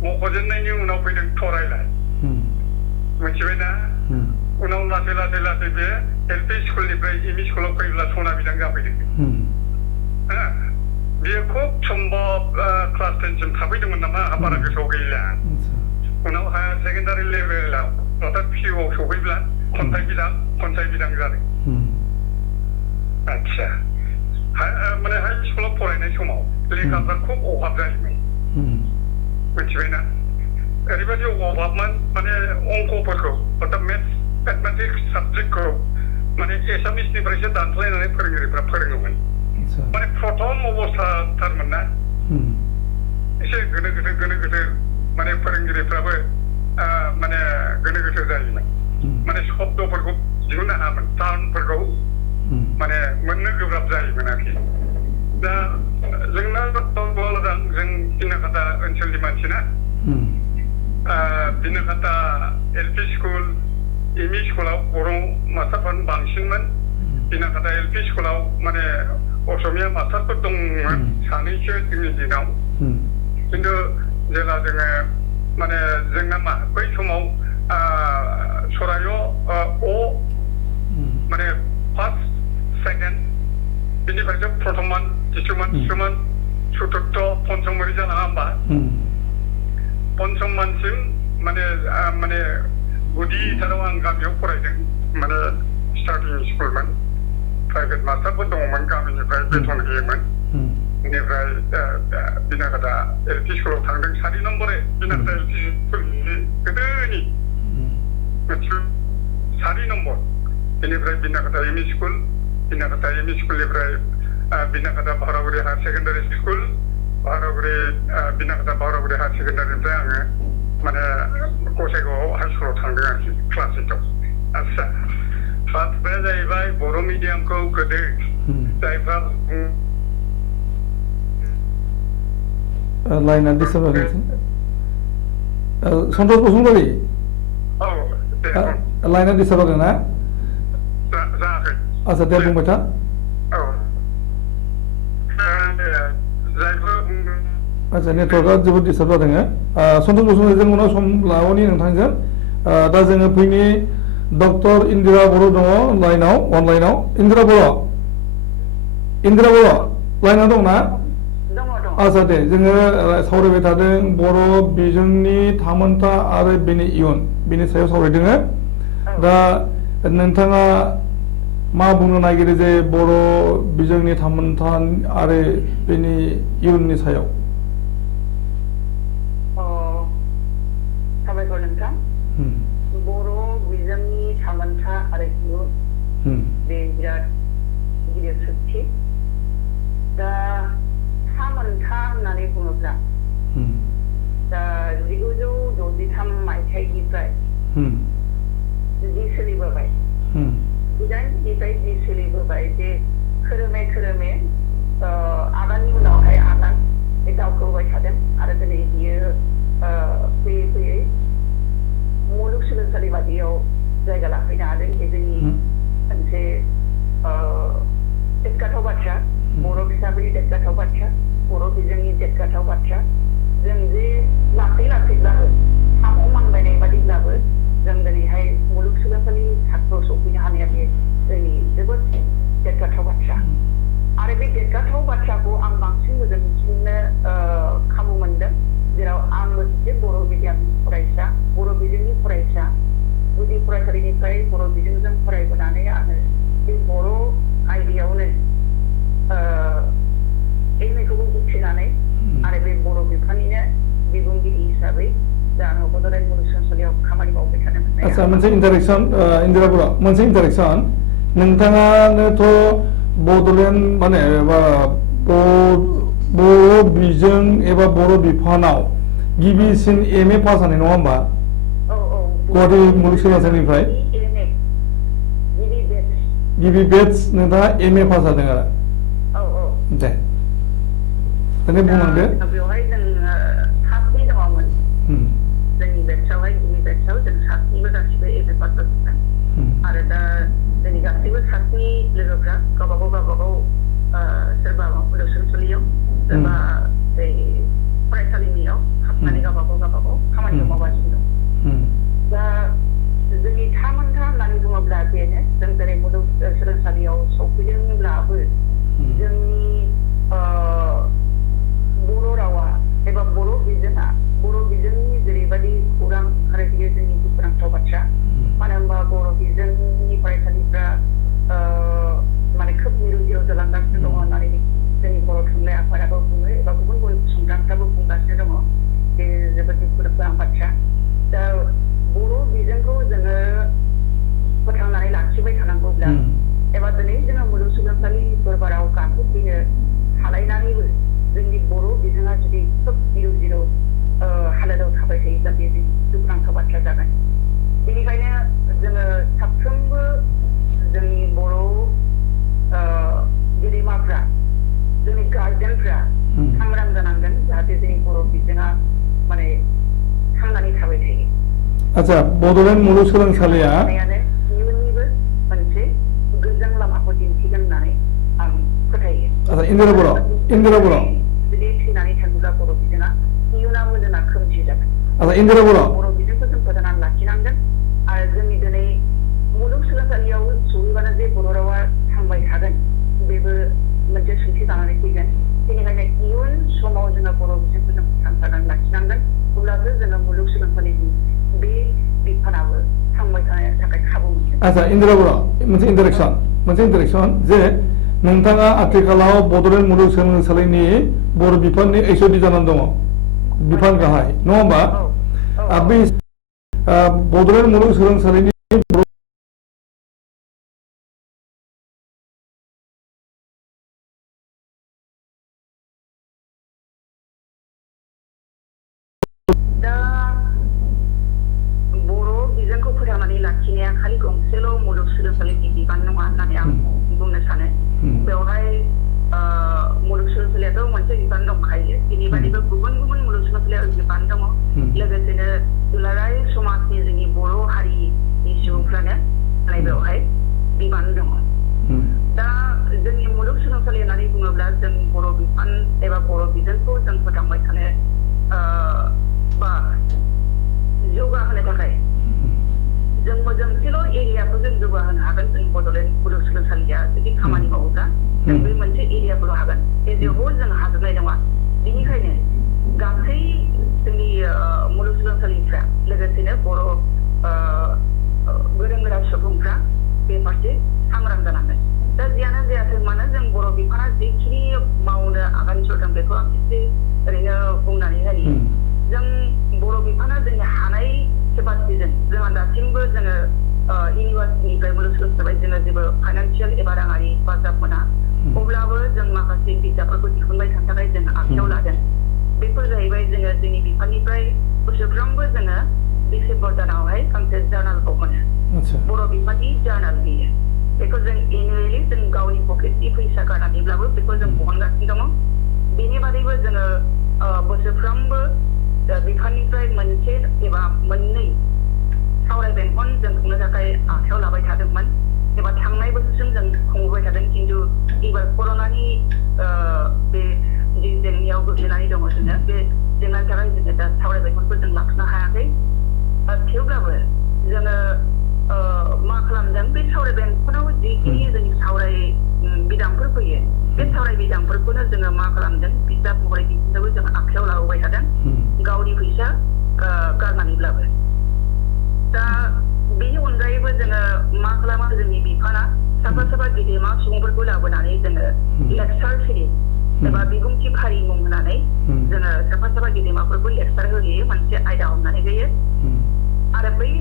मख'जेननायनि उनाव फैदों थरायलाय मिथिबायना उनाव लासै लासै लासै बे एलपि स्कुलनिफ्राय एमइ स्कुलाव फैब्ला सना बिदां जाफैदों बियो खुब सम्भब क्लास 10 सिम थाफैदोंमोन नामा बारा गोसोआव गैला उनाव हायार सेकेन्डारि लेभेलाव अर्थात पिइउआव सौफैब्ला खन्थाइ बिदां जादों आच्छा माने हाई स्कुलाव फरायनाय समाव लेखाफ्रा खुब अभाब जायोमोन मिथिबायना ओरैबायदि अभाबमोन माने अंकफोरखौ अर्थात मेथमेटिक्स साबजेक्टखौ माने एसामिसनिफ्रायसो दानस्लायनानै फोरोंगिरिफ्रा फोरोङोमोन माने प्रथम अबस्थाथारमोन ना एसे गोनो गोथो माने फोरोंगिरिफ्राबो माने गोनो गोथो जायोमोन माने शब्दफोरखौ दिहुननो हायामोन टार्मफोरखौ माने मोननो गोब्राब जायोमोन आरोखि दा जोंना जों बिनाखाता ओनसोलनि मानसि ना बिनाखाता एलपि स्कुल एमइ स्कुलाव बर' मास्टारफ्रानो बांसिनमोन बिनाखाता एलपि स्कुलाव माने असमिया मास्टारफोर दंमोन सानैसो जोंनि दिनाव खिन्थु जेला जोङो माने जोंना मा बै समाव सराय माने फार्स्ट सेकेन्ड बिनिफ्रायसो प्रथममान द्वितीयमान चतुर्थ पन्चमरि जानाङा होमबा पन्चममानसिम माने गुदिथाराव आं गामियाव फरायदों माने स्टार्टिं स्कुलमोन प्राइभेट मास्टारफोर दङमोन गामिनिफ्राय बेथन होयोमोन बेनिफ्राय बिनाखाता एलपि स्कुलाव थांदों 4 नम्बरे बिनाखाता एलपि स्कुलनि गोदोनि 4 नम्बर बेनिफ्राय बिनाखाता एमइ स्कुल बिनाखाता एमइ स्कुलनिफ्राय बिनाखाता भारागुरि हायार सेकेन्डारि स्कुल बिनाखाता भारागुरि हायार सेकेन्डारिनिफ्राय आङो माने गसाइगावआव हाई स्कुलाव थांदों आरोखि क्लास 8आव आच्छा बाथ्राया जाहैबाय बर' मिडियामखौ गोदो जायफ्रा लाइना डिस्टार्ब सन्तोष बसुमतारी लाइना डिस्टार्ब जादों ना जायाखै आच्छा दे बुंबाय था आच्छा नेटवर्कआ जोबोद डिस्टार्ब जादों सन्तोष बसुमतारीजों उनाव सम लाबावनि नोंथांजों दा जोङो फैनि डक्टर इन्दिरा बर' दङ लाइनाव अनलाइनाव इन्दिरा बर' लाइनाव दंना आच्छा दे जोङो सावरायबाय थादों बर' बिजोंनि थामोनथा आरो बेनि इयुन बेनि सायाव सावरायदों दा नोंथाङा मा बुंनो नागिरो जे बर' बिजोंनि थामोनथा आरो बेनि इयुननि सायाव साबायखर नोंथां बर' बिजोंनि थामोनथा आरो इयुन बे बिराद गिदिर सोंथि दा थामोनथा होननानै बुङोब्ला दा 1963 मायथाइनिफ्राय जि सोलिबोबाय गोदाननिफ्राय जि सोलिबोबाय जे खोरोमे आगाननि उनावहाय आगान बे दावखोबाय थादों आरो दिनै बियो फैयै फैयै मुलुगसोलोंसालि बादियाव जायगा लाफैनो हादों बे जोंनि मोनसे देरगाथाव बाथ्रा बर' हिसाबै देरगाथाव बाथ्रा बर' बिजोंनि देरगाथाव बाथ्रा जों जे लासै लासैब्लाबो सामाव मानबायनाय बादिब्लाबो जों दिनैहाय मुलुगसोलोंसालि थाखोआव सफैनो हानाया बे जोंनि जोबोद देरगाथाव बाथ्रा आरो बे देरगाथाव बाथ्राखौ आं बांसिन मोजांसिननो खाबु मोनदों जेराव आं मोनसे बर' मिडियामनि फरायसा बर' बिजोंनि फरायसा गुदि फरायसालिनिफ्राय बर' बिजोंजों फरायबोनानै आङो बे बर' आयदायावनो एमएखौबो उथ्रिनानै आरो बे बर' बिफाननिनो बिबुंगिरि हिसाबै जानो बड'लेण्ड मुलुगसोलोंसालियाव खामानि मावबाय थानो मोननाय आच्छा मोनसे इन्टारेक्सन इन्दिरा बर' मोनसे इन्टारेक्सन नोंथाङानोथ' बड'लेण्ड माने बर' बिजों एबा बर' बिफानाव गिबिसिन एमए पास जानाय नङा होमबा गुवाहाटी मुलुगसोलोंसालिनिफ्राय गिबि बेच नोंथाङा एमए पास जादों आरो दे दिनै बुंलांदो बेवहाय जों सातनि दङमोन जोंनि बेचआवहाय गिबि बेचआव जों सातनिबो गासिबो एमए पास जाजोबदों आरो दा जोंनि गासैबो सातनि लोगोफ्रा गावबागाव सोरबा मुलुगसोलोंसालियाव सोरबा फरायसालिनियाव हाबनानै गावबागाव खामानियाव मावगासिनो दं दा जोंनि थामोनथा होननानै बुङोब्ला बेनो जों जेरै मुलुगसोलोंसालियाव सौफैदोंब्लाबो जोंनि बर' रावा एबा बर' बिजोङा बर' बिजोंनि जेरैबायदि खौरां आरो बियो जोंनि दुखुनांथाव बाथ्रा मानो होनबा बर' बिजोंनि फरायसालिफ्रा माने खोब मिरु जालांगासिनो दङ होननानै जोंनि बर' थुनलाइ आफादाबो बुङो एबा गुबुन गुबुन फसंथानफ्राबो बुंगासिनो दङ बे जोबोद दुखुनांथाव बाथ्रा दा बर' बिजोंखौ जोङो फोथांनानै लाखिबाय थानांगौब्ला एबा दिनै जोङो मुलुगसोलोंसालि दरबाराव गाखोफैनो हालायनानैबो जोंनि बर' बिजोङा जुदि खोब मिरु हालोदाव थाबाय थायोब्ला बे दुखुनांथाव बाथ्रा जागोन बेनिखायनो जोङो साफ्रोमबो जोंनि बर' गेदेमाफ्रा जोंनि गार्जेनफ्रा सांग्रां जानांगोन जाहाथे जोंनि बर' बिजोङा माने थांनानै थाबाय थायो आच्छा बड'लेण्ड मुलुगसोलोंसालिया इयुननिबो मोनसे गोजों लामाखौ दिन्थिगोन होननानै आं फोथायो आच्छा इन्दिरा बर' जुदि थैनानै थाङोब्ला बर' बिजोङा इयुनाबो जोंना खोमसि जागोन आच्छा इन्दिरा बर' बिजोंखौ जों फोथांनानै लाखिनांगोन आरो जोंनि दिनै मुलुगसोलोंसालियाव सहैबानो जे बर' रावा थांबाय थागोन बेबो मोनसे सोंथि जानानै फैगोन बेनिखायनो इयुन समाव जोङो बर' बिजोंखौ जों फोथांनानै लाखिनांगोन अब्लासो जोङो मुलुगसोलोंसालिनि बे बिफानाबो थांबाय थानो थाखाय खाबु मोनगोन आच्छा इन्दिरा बर' मोनसे इन्टारेक्सन जे नोंथाङा आथिखालाव बड'लेण्ड मुलुगसोलोंसालिनि बर' बिफाननि HOD जानानै दङ बिफान गाहाय नङा होमबा बे बड'लेण्ड मुलुगसोलोंसालिनि दा बर' बिजोंखौ फोथांनानै लाखिनाया खालि गंसेल' मुलुगसोलोंसालिनि बिबान नङा होननानै आं बुंनो सानो बेवहाय मुलुगसोलोंसालियाथ' मोनसे बिबान दंखायो बेनि बादैबो गुबुन गुबुन मुलुगसोलोंसालियाव बिबान दङ लोगोसेनो दुलाराय समाजनि जोंनि बर' हारिनि सुबुंफ्रानो बेवहाय बिबान दङ दा जोंनि मुलुगसोलोंसालि होननानै बुङोब्ला जों बर' बिफान एबा बर' बिजोंखौ जों फोथांबाय थानो बा जौगाहोनो थाखाय जों मोनसेल' एरियाखौ जों जौगाहोनो हागोन जों बड'लेण्ड मुलुगसोलोंसालिया जुदि खामानि मावोब्ला जों बे मोनसे एरियाखौल' हागोन एजेहल जों हाजोबनाय नङा बेनिखायनो गासै जोंनि मुलुगसोलोंसालिफ्रा लोगोसेनो बर' गोरों गोरा सुबुंफ्रा बे फारसे सांग्रां जानांगोन दा जियानो जायाथों मानो जों बर' बिफाना जेखिनि मावनो आगान सुरदों बेखौ आं एसे ओरैनो बुंनानै होयो जों बर' बिफाना जोंनि हानाय केपासिटिजों जोंहा दासिमबो जोङो इउनिभार्सिटिनिफ्राय मुलुगसोलोंसालियाव जोङो जेबो फाइनान्सियेल एबा राङारि हेफाजाब मोना अब्लाबो जों माखासे बिजाबफोरखौ दिहुनबाय थानो थाखाय जों आखायाव लादों बेफोर जाहैबाय जोङो जोंनि बिफाननिफ्राय बोसोरफ्रोमबो जोङो डिसेम्बर दानावहाय गांसे जार्नालखौ मोनो बर' बिफाननि जार्नाल बेयो बेखौ जों एनुवेलि जों गावनि पकेटनि फैसा गारनानैब्लाबो बेखौ जों बहनगासिनो दङ बेनि बादैबो जोङो बोसोरफ्रोमबो बिफाननिफ्राय मोनसे एबा मोननै सावराय बेंखन जों खुंनो थाखाय आखायाव लाबाय थादोंमोन एबा थांनाय बोसोरसिम जों खुंबोबाय थादों खिन्थु एबार कर'नानि बे जि जेंनायाव गोग्लैनानै दङ जोङो बे जेंनानि थाखाय जोङो दा सावराय बेंखनखौ जों लाखिनो हायाखै थेवब्लाबो जोङो मा खालामदों बे सावराय बेंखनाव जिखिनि जोंनि सावराय बिदांफोर फैयो बे सावराय बिदांफोरखौनो जोङो मा खालामदों बिजाब महरै दिन्थिनोबो जों आखायाव लाबोबाय थादों गावनि फैसा गारनानैब्लाबो दा बेनि अनगायैबो जोङो मा खालामो जोंनि बिफाना साफा साफा गेदेमा सुबुंफोरखौ लाबोनानै जोङो लेक्सार सिरिज एबा बिबुंथि फारि मुं होनानै जोङो साफा साफा गेदेमाफोरखौ लेक्सार होयो मोनसे आयदा हमनानै होयो आरो बै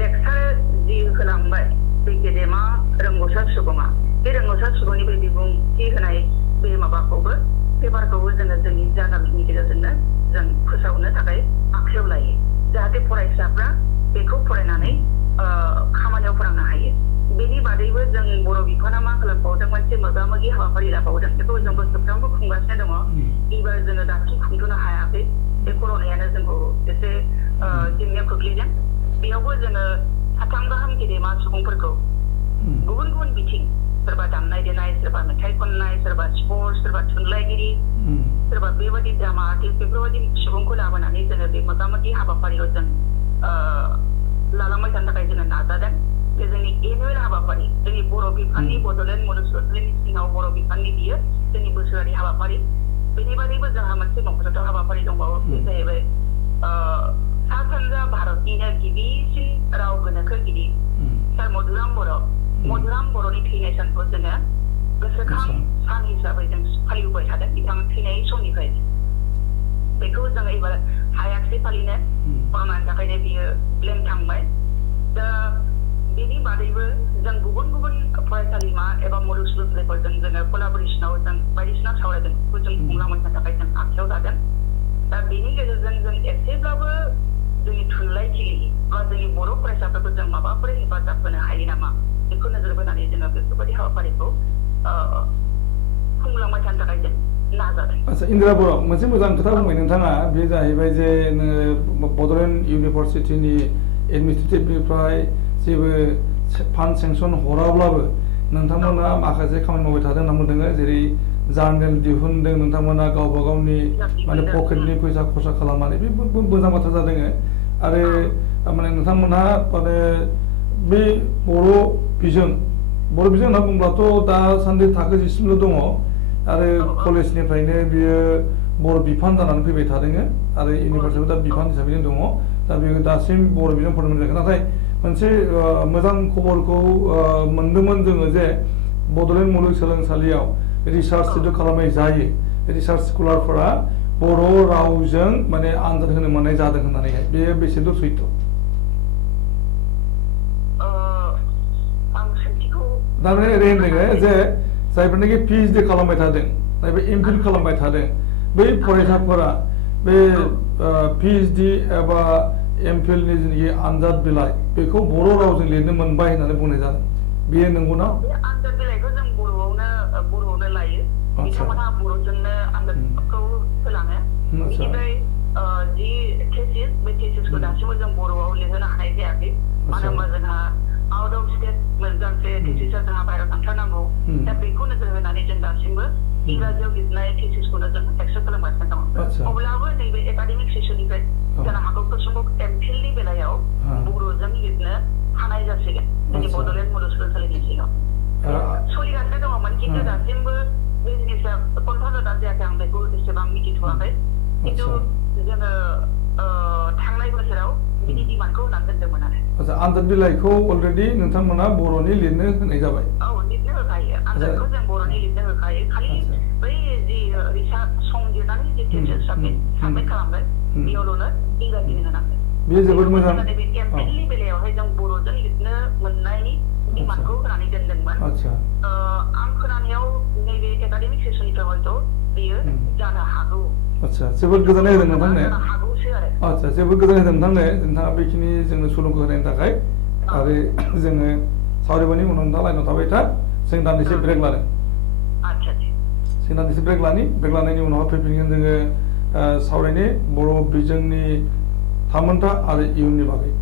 लेक्सार जि होलांबाय बे गेदेमा रोंगौसार सुबुङा बे रोंगौसार सुबुंनि बे बिबुंथि होनाय बे माबाखौबो पेपारखौबो जोङो जोंनि जार्नालनि गेजेरजोंनो जों फोसावनो थाखाय आखायाव लायो जाहाथे फरायसाफ्रा बेखौ फरायनानै खामानियाव फोरोंनो हायो बेनि बादैबो जों बर' बिफाना मा खालामबावदों मोनसे मोगा मोगि हाबाफारि लाबावदों बेखौ जों बोसोरफ्रोमबो खुंगासिनो दङ एबार जोङो दासिम खुंथ'नो हायाखै बे कर'नायानो जोंखौ एसे जेंनायाव खोख्लैदों बेयावबो जोङो साथाम गाहाम गेदेमा सुबुंफोरखौ गुबुन गुबुन बिथिं सोरबा दामनाय देनाय सोरबा मेथाइ खननाय सोरबा स्पर्ट्स सोरबा थुनलाइगिरि सोरबा बेबायदि ड्रामा आर्टिस्ट बेफोरबायदि सुबुंखौ लाबोनानै जोङो बे मोगा मोगि हाबाफारियाव जों लालांबाय थानो थाखाय जोङो नाजादों बे जोंनि एनुवेल हाबाफारि जोंनि बर' बिफाननि बड'लेण्ड मुलुगसोलोंसालिनि सिङाव बर' बिफाननि बियो जोंनि बोसोरारि हाबाफारि बेनि बादैबो जोंहा मोनसे मख'जाथाव हाबाफारि दंबावो बे जाहैबाय सा सानजा भारतनिनो गिबिसिन राव गोनोखोगिरि सार मधुराम बर'नि थैनाय सानखौ जोङो गोसोखां सान हिसाबै जों फालिबोबाय थादों बिथां थैनाय समनिफ्राय बेखौ जोङो एबार हायाखसै फालिनो कर'नानि थाखायनो बियो ब्लेम थांबाय दा बेनि बादैबो जों गुबुन गुबुन फरायसालिमा एबा मुलुगसोलोंसालिफोरजों जोङो कलाबरेसनाव जों बायदिसिना सावरायदोंखौ जों खुंलांबाय थानो थाखाय जों आखायाव लादों दा बेनि गेजेरजों जों एसेब्लाबो जोंनि थुनलाइथिलि बा जोंनि बर' फरायसाफोरखौ जों माबाफोर हेफाजाब होनो हायो नामा बेखौ नोजोर बोनानै जोङो बेफोरबायदि हाबाफारिखौ खुंलांबाय थानो थाखाय जों नाजादों। आচ্ছা इन्दिरा बर' मोनसे मोजां खोथा बुंबाय नोंथाङा बे जाहैबाय जे बड'लेण्ड इउनिभारसिटिनि एडमिनिस्ट्रेटिभनिफ्राय जेबो फान्ड सेंसन हराब्लाबो नोंथांमोना माखासे खामानि मावबाय थादों होनना बुंदों जेरै जार्नेल दिहुनदों नोंथांमोना गावबा गावनि माने पकेटनि फैसा खरसा खालामनानै बे मोजां बाथ्रा जादों आरो माने नोंथांमोनहा माने बे बर' बिजों होनना बुंब्लाथ' दासान्दि थाखो 10सिमल' दङ आरो कलेजनिफ्रायनो बियो बर' बिफान जानानै फैबाय थादों आरो इउनिभारसिटियाव दा बिफान हिसाबैनो दङ दा बेयो दासिम बर' बिजों फोरोंनाय जायाखै नाथाय मोनसे मोजां खबरखौ मोनदोंमोन जोङो जे बड'लेण्ड मुलुगसोलोंसालियाव रिसार्च जिथु खालामनाय जायो रिसार्च स्कलारफोरा बर' रावजों माने आनजाद होनो मोननाय जादों होननानैहाय बेयो बेसेदूर सैथो दा ओरै होनदों जे जायफोरनाखि पिएइचडि खालामबाय थादों जायफोर एमफिल खालामबाय थादों बै फरायसाफोरा बे पिएइचडि एबा एमफिलनि जिनिखि आनजाद बिलाइ बेखौ बर' रावजों लिरनो मोनबाय होननानै बुंनाय जादों बेयो नंगौना? बे आनजाद बिलाइखौ जों बर'आवनो लायो बिथांमोनहा बर'जोंनो आनजादखौ होलाङो बेनिफ्राय जि थेसिस बे थेसिसखौ दासिमबो जों बर'आव लिरहोनो हानाय जायाखै मानो होनबा जोंहा आउट अफ स्टेट मोनसे थेसिसआ जोंहा बाहेरायाव थांथारनांगौ दा बेखौ नोजोर होनानै जों दासिमबो इंराजियाव लिरनाय थेसिसखौनो जों एक्सेप्ट खालामगासिनो दङ अब्लाबो नैबे एकाडेमिक सेसननिफ्राय जानो हागौ कसुम्बक एमफिलनि बेलायाव बर'जों लिरनो हानाय जासिगोन जोंनि बड'लेण्ड मुलुगसोलोंसालिनि सिङाव सोलिगासिनो दङमोन खिन्थु दासिमबो बे जिनिसा कनफार्म जादोंना जायाखै आं बेखौ एसेबां मिथिथ'वाखै खिन्थु जोङो थांनाय बोसोराव बिनि डिमान्डखौ होनानै दोनदोंमोन आरो आচ্ছা आनजाद बिलाइखौ अलरेडि नोंथांमोना बर'नि लिरनो होनाय जाबाय औ लिरनो होखायो आनजादखौ जों बर'नि लिरनो होखायो खालि बै जि रिसार्च संजिरनानै जि टेस्ट साबमिट खालामगोन बेयावल'नो इंराजिनि होनांगोन बेयो जोबोद मोजां बे एमफिलनि बेलायावहाय जों बर'जों लिरनो मोननायनि डिमान्डखौ होनानै दोनदोंमोन आं खोनानायाव नैबे एकाडेमिक सेसननिफ्राय हयथ' बेयो जानो हागौ आচ্ছা जोबोद गोजोननाय होदों नोंथांनो हागौसो आरो आচ্ছা जोबोद गोजोननाय होदों नोंथांनो नोंथाङा बेखिनि जोंनो सुलुंखौ होनायनि थाखाय आरो जोङो सावरायबानि उनाव नोंथाङा लाइनाव थाबाय था जों दान्दिसे ब्रेक लादों আচ্ছা জি जों दान्दिसे ब्रेक लानायनि उनाव फैफिनगोन जोङो सावरायनो बर' बिजोंनि थामोनथा आरो इयुननि बागै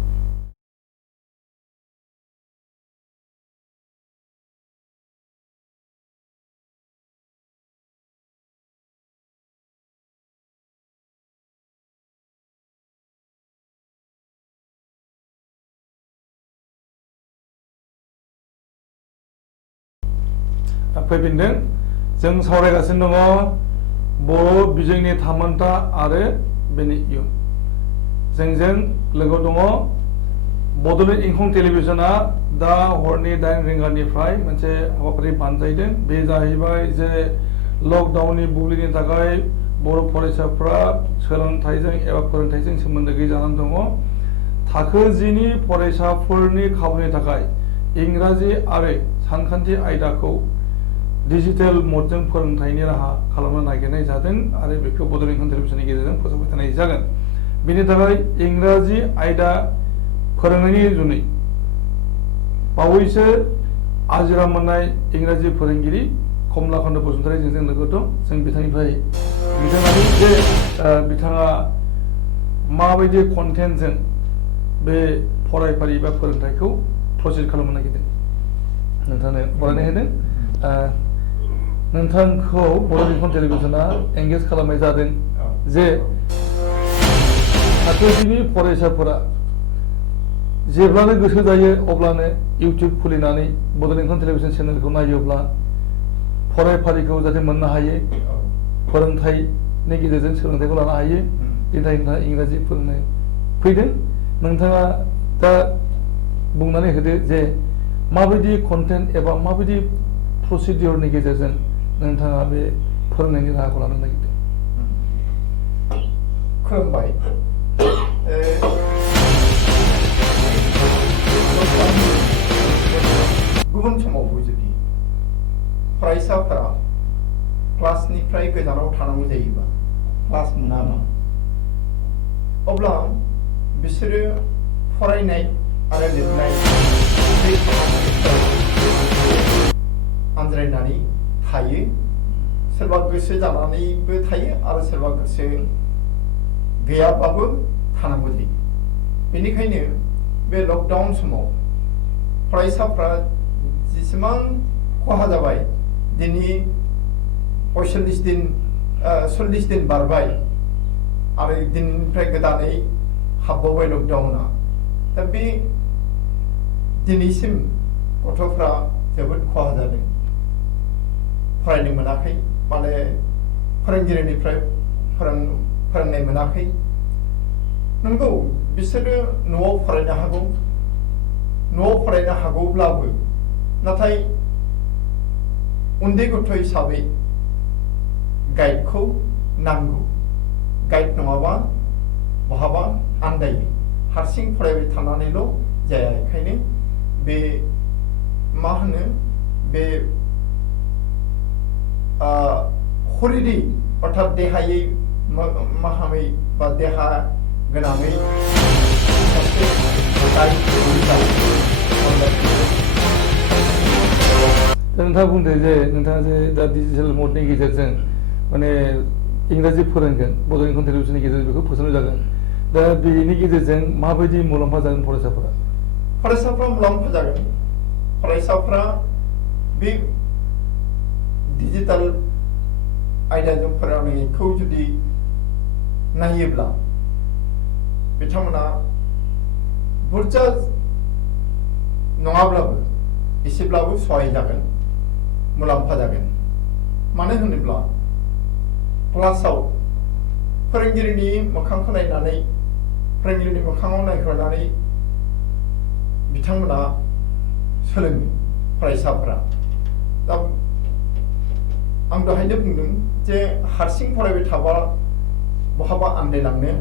फैफिनदों जों सावरायगासिनो दङ बर' बिजोंनि थामोनथा आरो बेनि इयुन जोंजों लोगोआव दङ बड'लेण्ड इंखं टेलिभिजना दा हरनि 8 रिंगानिफ्राय मोनसे हाबाफारि बानजायदों बे जाहैबाय जे लकडाउननि बुब्लिनि थाखाय बर' फरायसाफ्रा सोलोंथाइजों एबा फोरोंथाइजों सोमोन्दो गैयै जानानै दङ थाखो 10 नि फरायसाफोरनि खाबुनि थाखाय इंराजि आरो सानखान्थि आयदाखौ डिजिटेल मदजों फोरोंथाइनि राहा खालामनो नागिरनाय जादों आरो बेखौ बड'लेण्ड इंखं टेलिभिजननि गेजेरजों फोसावबाय थानाय जागोन बेनि थाखाय इंराजि आयदा फोरोंनायनि जुनै बावैसो आजिरा मोननाय इंराजि फोरोंगिरि कमलाकान्त बसुमतारी जोंजों लोगो दं जों बिथांनिफ्राय बिथाङानि जे बिथाङा माबायदि कन्टेन्टजों बे फरायफारि बा फोरोंथाइखौ प्रसिड खालामनो नागिरदों नोंथांनो बरायनाय होदों नोंथांखौ बड'लेण्ड इंखं टेलिभिजना एंगेज खालामनाय जादों जे थाखो 10 नि फरायसाफोरा जेब्लानो गोसो जायो अब्लानो इउटिउब खुलिनानै बड'लेण्ड इंखं टेलिभिजन चेनेलखौ नायोब्ला फरायफारिखौ जाहाथे मोननो हायो फोरोंथाइनि गेजेरजों सोलोंथाइखौ लानो हायो बेनि थाखाय नोंथाङा इंराजि फोरोंनो फैदों नोंथाङा दा बुंनानै होदो जे माबायदि कन्टेन्ट एबा माबायदि प्रसिडियरनि गेजेरजों नोंथाङा बे फोरोंनायनि राहाखौ लानो नागिरदों खुलुमबाय गुबुन समावबो जुदि फरायसाफोरा क्लासनिफ्राय गोजानाव थानांगौ जायोबा क्लास मोनाबा अब्ला बिसोरो फरायनाय आरो लिरनाय आनज्रायनानै थायो सोरबा गोसो जानानैबो थायो आरो सोरबा गोसो गैयाबाबो थानांगौ जायो बेनिखायनो बे लकडाउन समाव फरायसाफ्रा जेसेबां खहा जाबाय दिनै 40 दिन बारबाय आरो दिनैनिफ्राय गोदानै हाबबावबाय लकडाउना दा बे दिनैसिम गथ'फ्रा जोबोद खहा जादों फरायनो मोनाखै माने फोरोंगिरिनिफ्राय फोरोंनाय मोनाखै नंगौ बिसोरो न'आव फरायनो हागौब्लाबो नाथाय उन्दै गथ' हिसाबै गाइडखौ नांगौ गाइड नङाबा बहाबा आन्दायो हारसिं फरायबाय थानानैल' जाया बेखायनो बे मा होनो बे शरीरै अर्थात देहायै माहामै बा देहा गोनाङै नोंथाङा बुंदों जे नोंथाङा जे दा डिजिटेल मदनि गेजेरजों माने इंराजि फोरोंगोन बड'लेण्ड इंखं टेलिभिजननि गेजेरजों बेखौ फोसावनाय जागोन दा बेनि गेजेरजों माबायदि मुलाम्फा जागोन फरायसाफ्रा मुलाम्फा जागोन फरायसाफ्रा बे डिजिटेल आयदाजों फोरोंनायखौ जुदि नायोब्ला बिथांमोना बुरजा नङाब्लाबो एसेब्लाबो सहाय जागोन मुलाम्फा जागोन मानो होनोब्ला क्लासाव फोरोंगिरिनि मोखांखौ नायनानै फोरोंगिरिनि मोखाङाव नायहरनानै बिथांमोना सोलोङो फरायसाफोरा दा आं दहायनो बुंदों जे हारसिं फरायबाय थाबा बहाबा आन्दायलांनो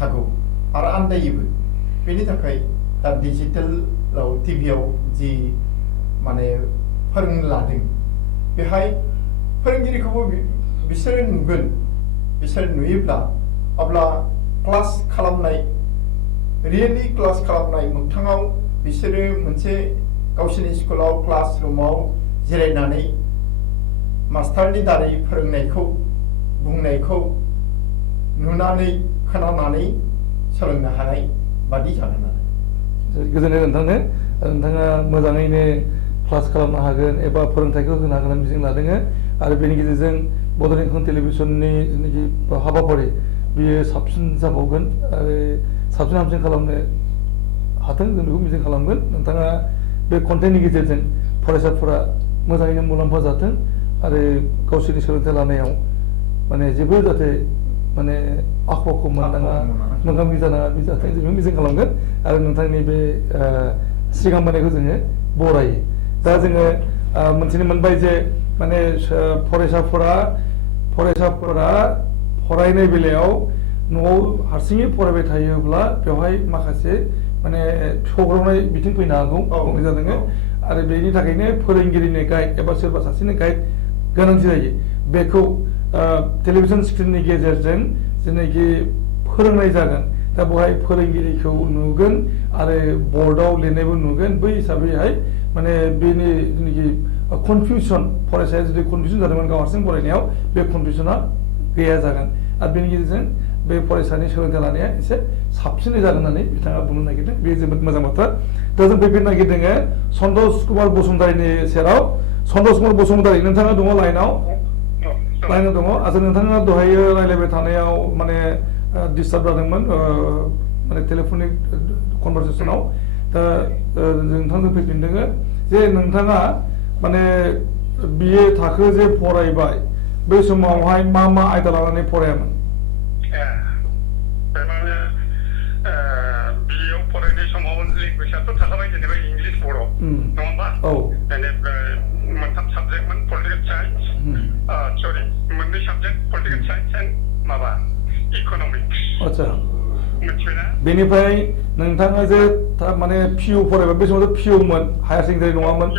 हागौ आरो आन्दायोबो बेनि थाखाय दा डिजिटेलाव टिभियाव जि माने फोरोंनो लादों बेहाय फोरोंगिरिखौबो बिसोरो नुगोन बिसोर नुयोब्ला अब्ला क्लास खालामनाय रियेलि क्लास खालामनाय मोगथाङाव बिसोरो मोनसे गावसोरनि स्कुलाव क्लास रुमाव जिरायनानै मास्टारनि दारै फोरोंनायखौ बुंनायखौ नुनानै खोनानानै सोलोंनो हानाय बादि जागोन आरो गोजोननाय नोंथांनो नोंथाङा मोजाङैनो क्लास खालामनो हागोन एबा फोरोंथायखौ होनो हागोन होनना मिजिं लादों आरो बेनि गेजेरजों बड'लेण्ड इंखं टेलिभिसननि जिनाखि हाबाफारि बियो साबसिन जाबावगोन आरो साबसिन हामसिन खालामनो हाथों जों बेखौ मिजिं खालामगोन नोंथाङा बे कन्टेन्टनि गेजेरजों फरायसाफोरा मोजाङैनो मुलाम्फा जाथों आरो गावसोरनि सोलोंथाइ लानायाव माने जेबो जाहाथे माने आखुखौ मोननाङा मोगा मोगि जानाङा बे जाथों जों मिजिं खालामगोन आरो नोंथांनि बे सिगां मोननायखौ जोङो बरायो दा जोङो मोनथिनो मोनबाय जे माने फरायसाफोरा फरायनाय बेलायाव न'आव हारसिङै फरायबाय थायोब्ला बेवहाय माखासे माने सौग्रावनाय बिथिं फैनो हागौ बुंनाय जादों आरो बेनि थाखायनो फोरोंगिरिनि गाइड एबा सोरबा सासेनि गाइड गोनांथि जायो बेखौ टेलिभिजन स्क्रिननि गेजेरजों जेनाखि फोरोंनाय जागोन दा बेवहाय फोरोंगिरिखौ नुगोन आरो बर्डआव लिरनायबो नुगोन बै हिसाबैहाय माने बेनि जेनाखि कनफिउसन फरायसाया जुदि कनफिउसन जादोंमोन गाव हारसिं फरायनायाव बे कनफिउसना गैया जागोन आरो बेनि गेजेरजों बे फरायसानि सोलोंथाइ लानाया एसे साबसिनै जागोन होननानै बिथाङा बुंनो नागिरदों बे जोबोद मोजां बाथ्रा दा जों फैफिननो नागिरदों सन्तोष कुमार बसुमतारीनि सेराव सन्तोष कुमार बसुमतारी नोंथाङा दङ लाइनाव दङ आच्ছা नोंथाङा दहाय रायज्लायबाय थानायाव माने डिस्टार्ब जादोंमोन माने टेलिफनिक कनभारसेसनाव दा नोंथांजों फैफिनदों जे नोंथाङा माने बिए थाखो जे फरायबाय बै समावहाय मा आयदा लानानै फरायामोन बिएआव फरायनाय समाव लेंगुवेजआथ' थाखाबाय जेनेबा इंलिश बर' नङा होमबा बेनिफ्राय मोनथाम साबजेक्टमोन पलिटिकेल साइन्स सरि मोननै साबजेक्ट पलिटिकेल साइन्स एन्ड माबा इक'नमिक्स आच्ছা मिथिबायना बेनिफ्राय नोंथाङा जे माने पिइउ फरायबाय बे समावथ' पिइउमोन हायार सेकेन्डारि नङामोन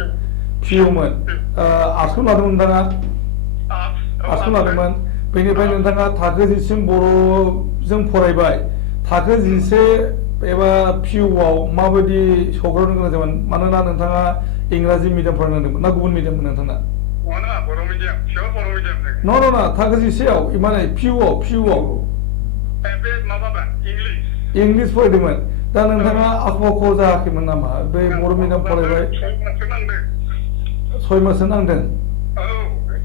पिइउमोन आर्ट्सखौ लादोंमोन नोंथाङा आर्ट्सखौ लादोंमोन बेनिफ्राय नोंथाङा थाखो 10सिम बर'जों फरायबाय थाखो 11 एबा पिइउआव माबायदि सौग्रावनो गोनां जायोमोन मानोना नोंथाङा इंराजि मिडियाम फरायनांदोंमोन ना गुबुन मिडियाममोन नोंथाङा बर' मिडियाम पियर बर' मिडियाम नङा थाखो 11आव माने पिइउआव बे माबाबा इंलिश फरायदोंमोन दा नोंथाङा आख' फाख' जायाखैमोन नामा बे बर' मिडियाम फरायबाय 6 माससो नांदों औ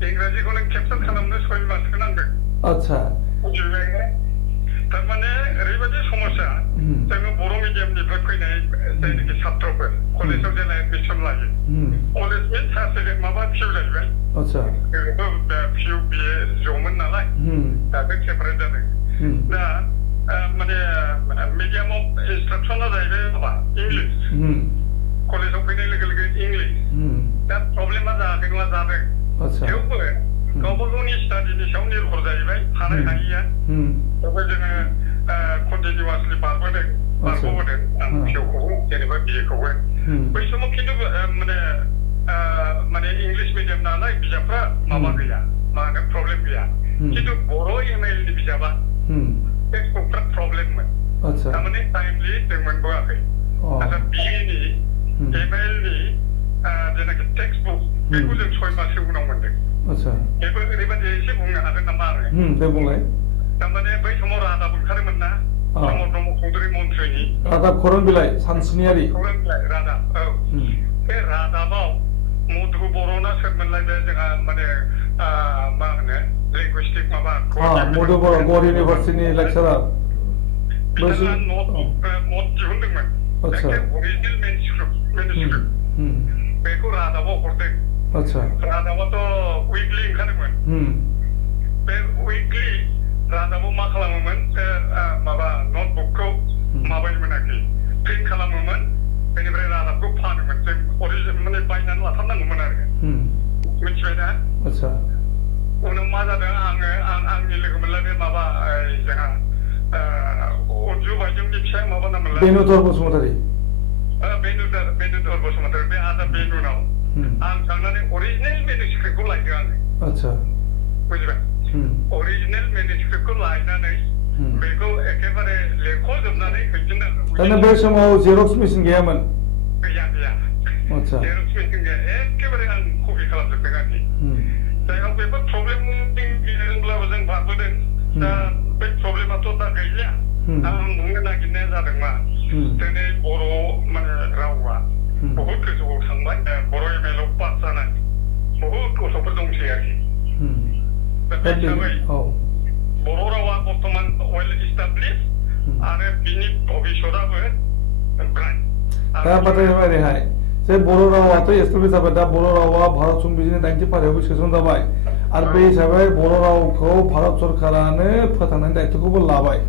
इंराजिखौ नों केपचार खालामनो 6 माससो नांदों आच्ছা थारमाने ओरैबायदि समस्या जोङो बर' मिडियामनिफ्राय फैनाय जायनाखि छात्रफोर कलेजाव जेला एडमिसन लायो कलेजनि सासे माबा पिइउ जाहैबाय आচ্ছা पिइउ बिए ज'मोन नालाय दाबो सेपारेट जादों दा माने मिडियामाव इन्सट्राक्सना जाहैबाय माबा इंलिश कलेजाव फैनाय लोगो लोगो इंलिश दा प्रब्लेमा जायाखै नङा जादों थेवबो गावबा गावनि स्टाडिनि सायाव निर्भर जाहैबाय हानाय हायिया थेवबो जोङो कन्टिनिउवासलि बारग'बोदों आं पिइउखौबो जेनेबा बिएखौबो बै समाव खिन्थु माने इंलिश मिडियाम नालाय बिजाबफ्रा माबा गैया मा होनो प्रब्लेम गैया खिन्थु बर' एमआइएलनि बिजाबा टेक्सटबुकफ्रा प्रब्लेममोन थारमाने टाइमलि जों मोनबोआखै आच्ছা बिएनि एमआइएलनि जेनाखि टेक्सटबुक बेखौ जों 6 माससो उनाव मोनदों बेबो ओरैबायदि एसे बुंनो हागोन नामा आरो दे बुंलाय थारमाने बै समाव रादाब ओंखारोमोन ना प्रमद ब्रह्म चौधुरि मन्थ्रिनि रादाब खौरां बिलाइ सानस्नियारि खौरां बिलाइ रादाब बे रादाबाव मधु बर'ना सोरमोनलाय बे जोंहा माने मा होनो लिंगुइस्टिक माबा मधु बर' ग'वार इउनिभार्सिटिनि लेक्सारार बिथाङा नट दिहुनदोंमोन अरिजिनेल मेनुस्क्रिप्ट बेखौ रादाबाव हरदों रादाबाथ' उइकलि ओंखारोमोन बे उइकलि रादाबाव मा खालामोमोन माबा नटबुकखौ माबायोमोन आरोखि प्रिन्ट खालामोमोन बेनिफ्राय रादाबखौ फानोमोन जों अरिजिनेल माने बायनानै लाथारनांगौमोन आरो मिथिबाय ना उनाव मा जादों आंनि लोगो मोनलाय बे माबा जोंहा अनजु बायजोंनि फिसा माबा नामोनलाय बेनुधर बसुमतारी बेनुधर बसुमतारी बे आदा बेनुनाव आं थांनानै अरिजिनेल मेनुस्क्रिप्टखौ लायदों आङो आच्ছা बुजिबाय अरिजिनेल मेनुस्क्रिप्टखौ लायनानै बेखौ एखेबारे लेख'जोबनानै हैफिनदों दाना बै समाव जेरक्स मेसिन गैयामोन गैया 아차. 에어로스미스 게 에케바레 한 코비 칼람들 아니 제가 왜 프로블em 이런블라고 좀 봤거든 자 프로블em 또 다 그냥 아무 문제나 기내 자든가 근데 보로 만 라우와 बहुत गोजौआव थांबाय बर' एम एल पास जानाय बहुत गथ'फोर दंसै आरोखि दा बे हिसाबै बर' रावा बर्तमान वेल इस्टाब्लिश आरो बिनि भबिष्यतआबो ब्राइट दा बाथ्राया जे बर' रावाथ' एस्टाब्लिश जाबाय दा बर' रावा भारत संबिजिरनि 90 फारियावबो सोसनजाबाय आरो बे हिसाबै बर' रावखौ भारत सरकारानो फोथांनायनि दायित्वखौबो लाबाय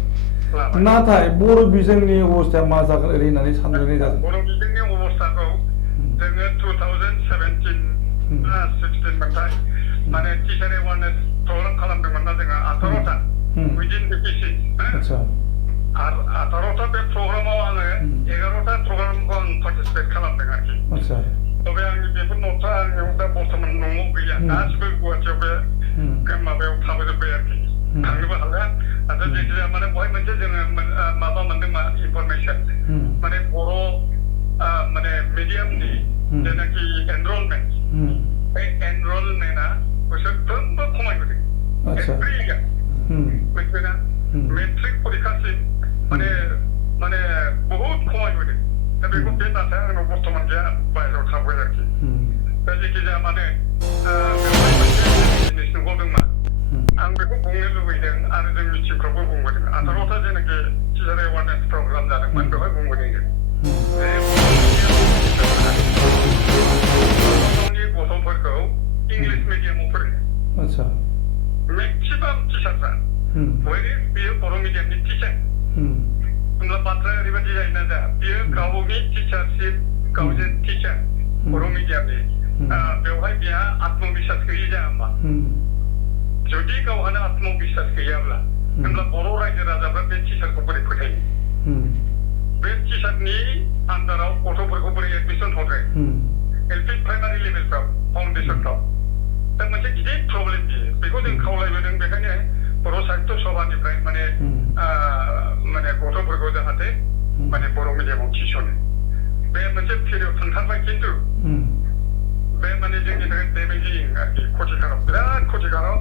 नाथाय बर' बिजोंनि अबस्थाया मा जागोन ओरै होननानै साननाय जादों बर' बिजोंनि अबस्थाखौ जोङो 2017 16 मोनथाय माने टिचार एवारनेस प्रग्राम खालामदोंमोन ना जोङो 18टा उइदिन बिपिसि आच्छा आरो 18टा बे प्रग्रामाव आङो 11टा प्रग्रामखौ आं पार्टिसिपेट खालामदों आरोखि आच्छा तबे आंनि बेफोर न'फ्रा आंनियाव दा बर्थमान न'आव गैया गासिबो गुवाहाटियाव बे माबायाव थाबोजोब्बाय आरोखि थांनोबो हाला नाथाय जायखिजाया माने बहाय मोनसे जोङो माबा मोनदों मा इनफरमेसन माने बर' माने मिडियामनि जेनाखि एनरलमेन्ट बे एनरलमेन्टआ बोसोरफ्रोमबो खमायबोदों एभ्रि इयार मिथिबायना मेट्रिक परिखासिम माने माने बहुत खमायबोदों दा बेखौ बे डाटाया आंनाव बर्थमान गैया बाहेरायाव थाबाय आरोखि दा जायखिजाया माने बेवहाय मोनसे जिनिस नुबावदों मा आं बेखौ बुंनो लुबैदों आरो जों मिथिंफ्रावबो बुंबोदों 18टा जेनाखि टिचार एवारनेस प्रग्राम जादोंमोन बेवहाय बुंबोदों जों गावनि गथ'फोरखौ इंलिश मिडियामाव फोरोङो आच्छा मेक्सिमाम टिचारफ्रा बेयो बर' मिडियामनि टिचार होमब्ला बाथ्राया ओरैबायदि जायोना दा बियो गावनि टिचारशिप गाव जे टिचार बर' मिडियामनि बेवहाय बिहा आत्मबिश्वास गैयि जाया होमबा जुदि गावहानो आत्मबिश्वास गैयाब्ला होमब्ला बर' रायजो राजाफ्रा बे टिचारखौ बोरै फोथायो बे टिचारनि आन्दाराव गथ'फोरखौ बोरै एडमिसन हरो एलपि प्राइमारि लेभेलफ्राव फाउन्डेसनफ्राव दा मोनसे गिदिर प्रब्लेम बियो बेखौ जों खावलायबोदों बेखायनो बर' साहित्य सभानिफ्राय माने माने गथ'फोरखौ जाहाथे माने बर' मिडियामाव थिसनो बे मोनसे पिरियड थांथारबाय खिन्थु बे माने जोंनि थाखाय डेमेजिं आरोखि खथिकाराव बिराद खथिकाराव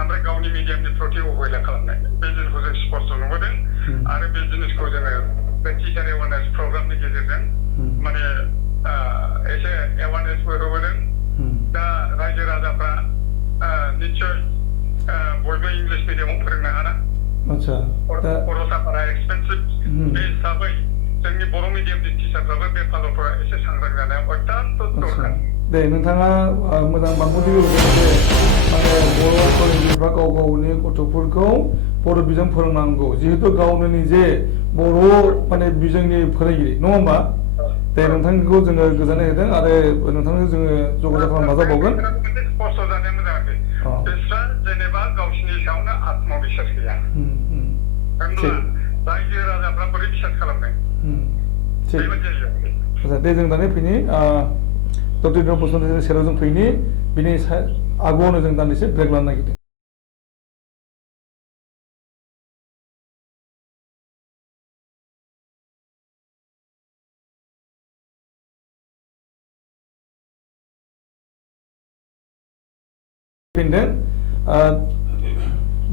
ओमफ्राय गावनि मिडियामनि प्रति अबहेला खालामनाय बे जिनिसखौ जों स्पष्ट नुबोदों आरो बे जिनिसखौ जोङो बे टिचार एवारनेस प्रग्रामनि गेजेरजों माने एसे एवारनेसबो होबोदों दा रायजो राजाफ्रा निश्चय बयबो इंलिश मिडियामाव फोरोंनो हाना खरसाफोरा एक्सपेन्सिभ बे हिसाबै जोंनि बर' मिडियामनि टिचारफ्राबो बे फालरफोरा एसे सांग्रां जानाया अत्यन्त दरकार दे नोंथाङा मोजां बांबुदि होदों जे माने बर' फोरोंगिरिफ्रा गाव गावनि गथ'फोरखौ बर' बिजों फोरोंनांगौ जिहेतु गावनो निजे बर' माने बिजोंनि फोरोंगिरि नङा होमबा दे नोंथांखौ जोङो गोजोननाय होदों आरो नोंथांजों जोङो जगाजग खालामनो नाजाबावगोन मोनसे स्पष्ट जानाया मोजाङाखै बिस्रा जेनेबा गावसिनि सायावनो आत्मबिश्वास गैया होनब्ला रायजो राजाफ्रा बोरै बिसास खालामनाय बेबायदि जायो आच्छा दे जों दानिया फैनि डक्टर दिनेश बसुमतारीनि सेराव जों फैनि बिनि आगुआवनो जों दान्दिसे ब्रेक लानो नागिरदों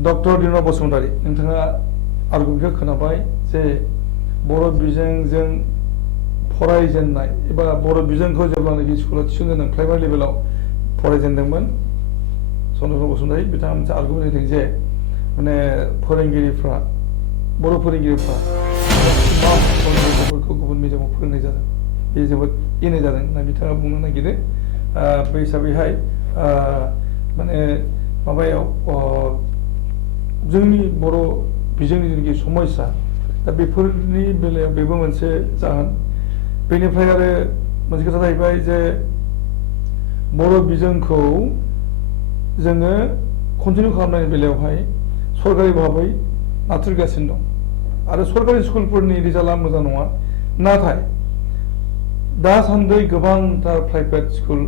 डक्टर दिनेश बसुमतारी नोंथाङा आर्गुमेन्टखौ खोनाबाय जे बर' बिजोंजों फरायजेननाय एबा बर' बिजोंखौ जेब्लानाखि स्कुलाव थिसनजेनदों प्राइमारि लेभेलाव फरायजेनदोंमोन चन्द्रशेखर बसुमतारी बिथाङा मोनसे आर्गुमेन्ट होदों जे माने फोरोंगिरिफ्रा बर' फोरोंगिरिफ्रा गथ'फोरखौ गुबुन मिडियामाव फोरोंनाय जादों बे जोबोद इनाय जादों होनना बिथाङा बुंनो नागिरो बे हिसाबैहाय माने माबायाव जोंनि बर' बिजोंनि जिनिखि समस्या दा बेफोरनि बेलायाव बेबो मोनसे जाहोन बेनिफ्राय आरो मोनसे खोथा जाहैबाय जे बर' बिजोंखौ जोङो कन्टिनिउ खालामनायनि बेलायावहाय सरकारि भाबै नाथ्रोदगासिनो दं आरो सरकारि स्कुलफोरनि रिजाल्टआ मोजां नङा नाथाय दासान्दि गोबांथार प्राइभेट स्कुल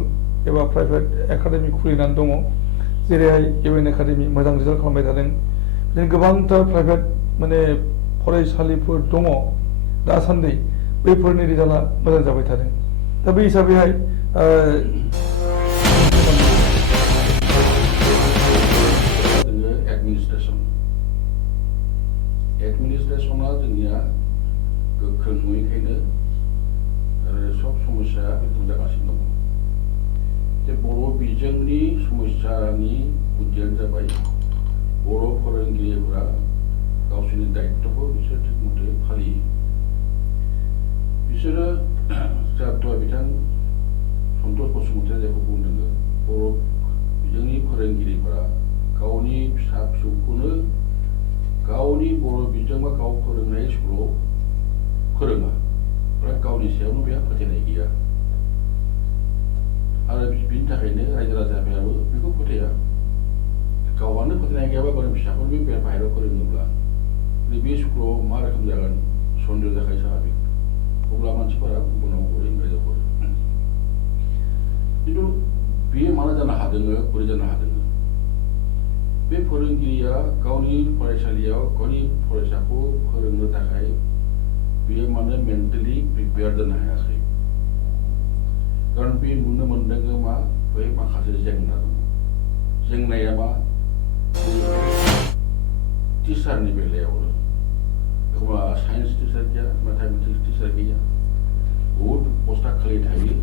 एबा प्राइभेट एकाडेमि खुलिनानै दङ जेरैहाय इउएन एकाडेमि मोजां रिजाल्ट खालामबाय थादों बिदिनो गोबांथार प्राइभेट माने फरायसालिफोर दङ दासान्दि बैफोरनि रिजाल्टआ मोजां जाबाय थादों दा बे हिसाबैहाय जोङो एडमिनिस्ट्रेसना जोंनिया गोख्रों नङैखायनो आरो सब समस्या बेखौ जागासिनो दङ जे बर' बिजोंनि समस्यानि गुदियानो जाबाय बर' फोरोंगिरिफोरा गावसोरनि दायित्वखौ बिसोर थिग मथे फालियो बिसोरो जाहाथे बिथां सन्तोष बसुमतारिया जायखौ बुंदों बर' बिजोंनि फोरोंगिरिफोरा गावनि फिसा फिसौखौनो गावनि बर' बिजों बा गाव फोरोंनाय स्कुलाव फोरोङा गावनि सायावनो बेहा फोथायनाय गैया आरो बिनि थाखायनो रायजो राजाफोराबो बेखौ फोथाया गावहानो फोथायनाय गैयाबा गावनि फिसाखौ बे बाहेरायाव फोरोङोब्ला बे स्कुलाव मा रोखोम जागोन सन्देह जाखायो साभाबिक अब्ला मानसिफोरा गुबुनाव हरो इंराजियाव हरो खिन्थु बेयो मानो जानो हादों बोरै जानो हादों बे फोरोंगिरिया गावनि फरायसालियाव गावनि फरायसाखौ फोरोंनो थाखाय बेयो माने मेन्टेलि प्रिपेयार जानो हायाखै कारण बे नुनो मोनदों मा बै माखासे जेंना दङ जेंनाया मा टिचारनि बेलायावनो एखमबा साइन्स टिचार गैया मेथामेटिक्स टिचार गैया बहुद पस्टआ खालि थायो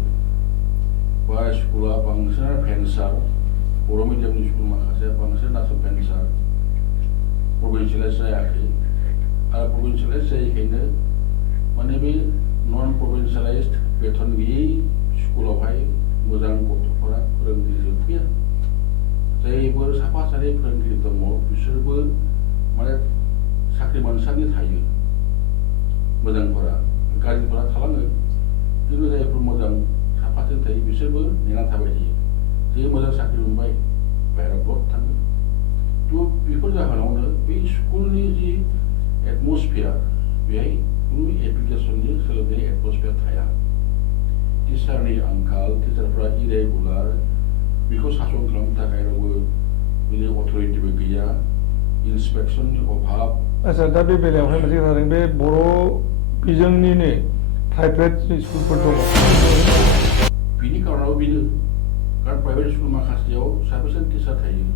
बा स्कुला बांसिनानो भेन्सार बर' मिडियामनि स्कुल माखासे बांसिन दासो भेन्सार प्रभिन्सियेलाइज जायाखै आरो प्रभिन्सियेलाइज जायैखायनो माने बे नन प्रभिन्सियेलाइज्ड बेथन गैयै स्कुलावहाय मोजां गथ'फोरा फोरोंगिरि फैया जायफोर साफा सानै फोरोंगिरि दङ बिसोरबो माने साख्रि मोनसान्दि थायो मोजांफोरा गाज्रिफोरा थालाङो खिन्थु जायफोर मोजां साफाथि थायो बिसोरबो नेना थाबाय थायो जे मोजां साख्रि मोनबाय बाहेरायाव ब्लड थाङो थ' बेफोर जाहोनावनो बे स्कुलनि जि एटमस्फियार बेहाय खुनु एप्लिकेसननि सोलोंथाइनि एटमस्फियार थाया टिचारनि आंखाल टिचारफ्रा इरेगुलार बेखौ सासन खालामनो थाखाय रावबो बिनि अथरिटिबो गैया इन्सपेक्सननि अभाब आच्छा दा बे बेलायावहाय मोनसे खोथा जादों बे बर' बिजोंनिनो प्राइभेट स्कुलफोर दङ बिनि कारनाव बेनो कारण प्राइभेट स्कुल माखासेयाव साफिसियेन्ट टिचार थायो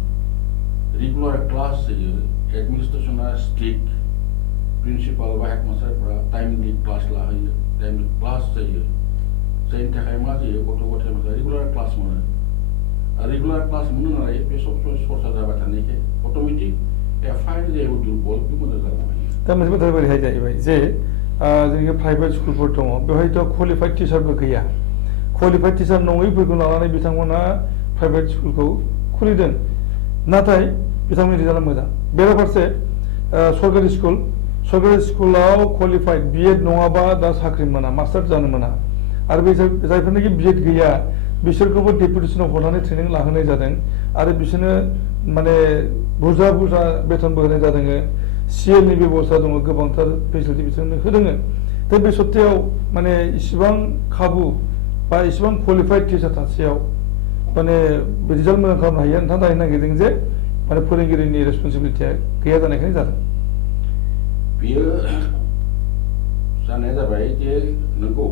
रेगुलार क्लास जायो एडमिनिस्ट्रेसना स्ट्रिक्ट प्रिन्सिपाल बा हेडमास्टारफ्रा टाइमलि क्लास लाहोयो टाइमलि क्लास जायो जायनि थाखाय मा जायो गथ' गथायफोरा रेगुलार क्लास मोनो आरो रेगुलार क्लास मोनो नालाय बे सब समय सरसा जाबाय थानायखाय अट'मेटिक एफआइआर जायो दुर्बल बे मोजां जानो हायो दा मोनसे बाथ्रा ओरैहाय जाहैबाय जे जोंनि प्राइभेट स्कुलफोर दङ बेवहायथ' क्वालिफाइड टिचारबो गैया क्वालिफाइड टिचार नङैफोरखौ लानानै बिथांमोना प्राइभेट स्कुलखौ खुलिदों नाथाय बिथांमोननि रिजाल्टआ मोजां बेराफारसे सरकारि स्कुलाव क्वालिफाइड बिएड नङाबा दा साख्रि मोना मास्टार जानो मोना आरो बे जायफोरनाखि बिएड गैया बिसोरखौबो डेपुटेसनाव हरनानै ट्रेनिं लाहोनाय जादों आरो बिसोरनो माने बुरजा बुरजा बेथनबो होनाय जादों सिएलनि बेबस्था दङ गोबांथार फेसिलिटि बिसोरनो होदों दा बे सप्तायाव माने इसिबां खाबु बा इसिबां क्वालिफाइड टिचार थासेयाव माने रिजाल्ट मोजां खालामनो हायो नोंथाङा दानि नागिरदों जे माने फोरोंगिरिनि रेसपन्सिबिलिटिया गैया जानायखायनो जादों बेयो जानाया जाबाय जे नोंगौ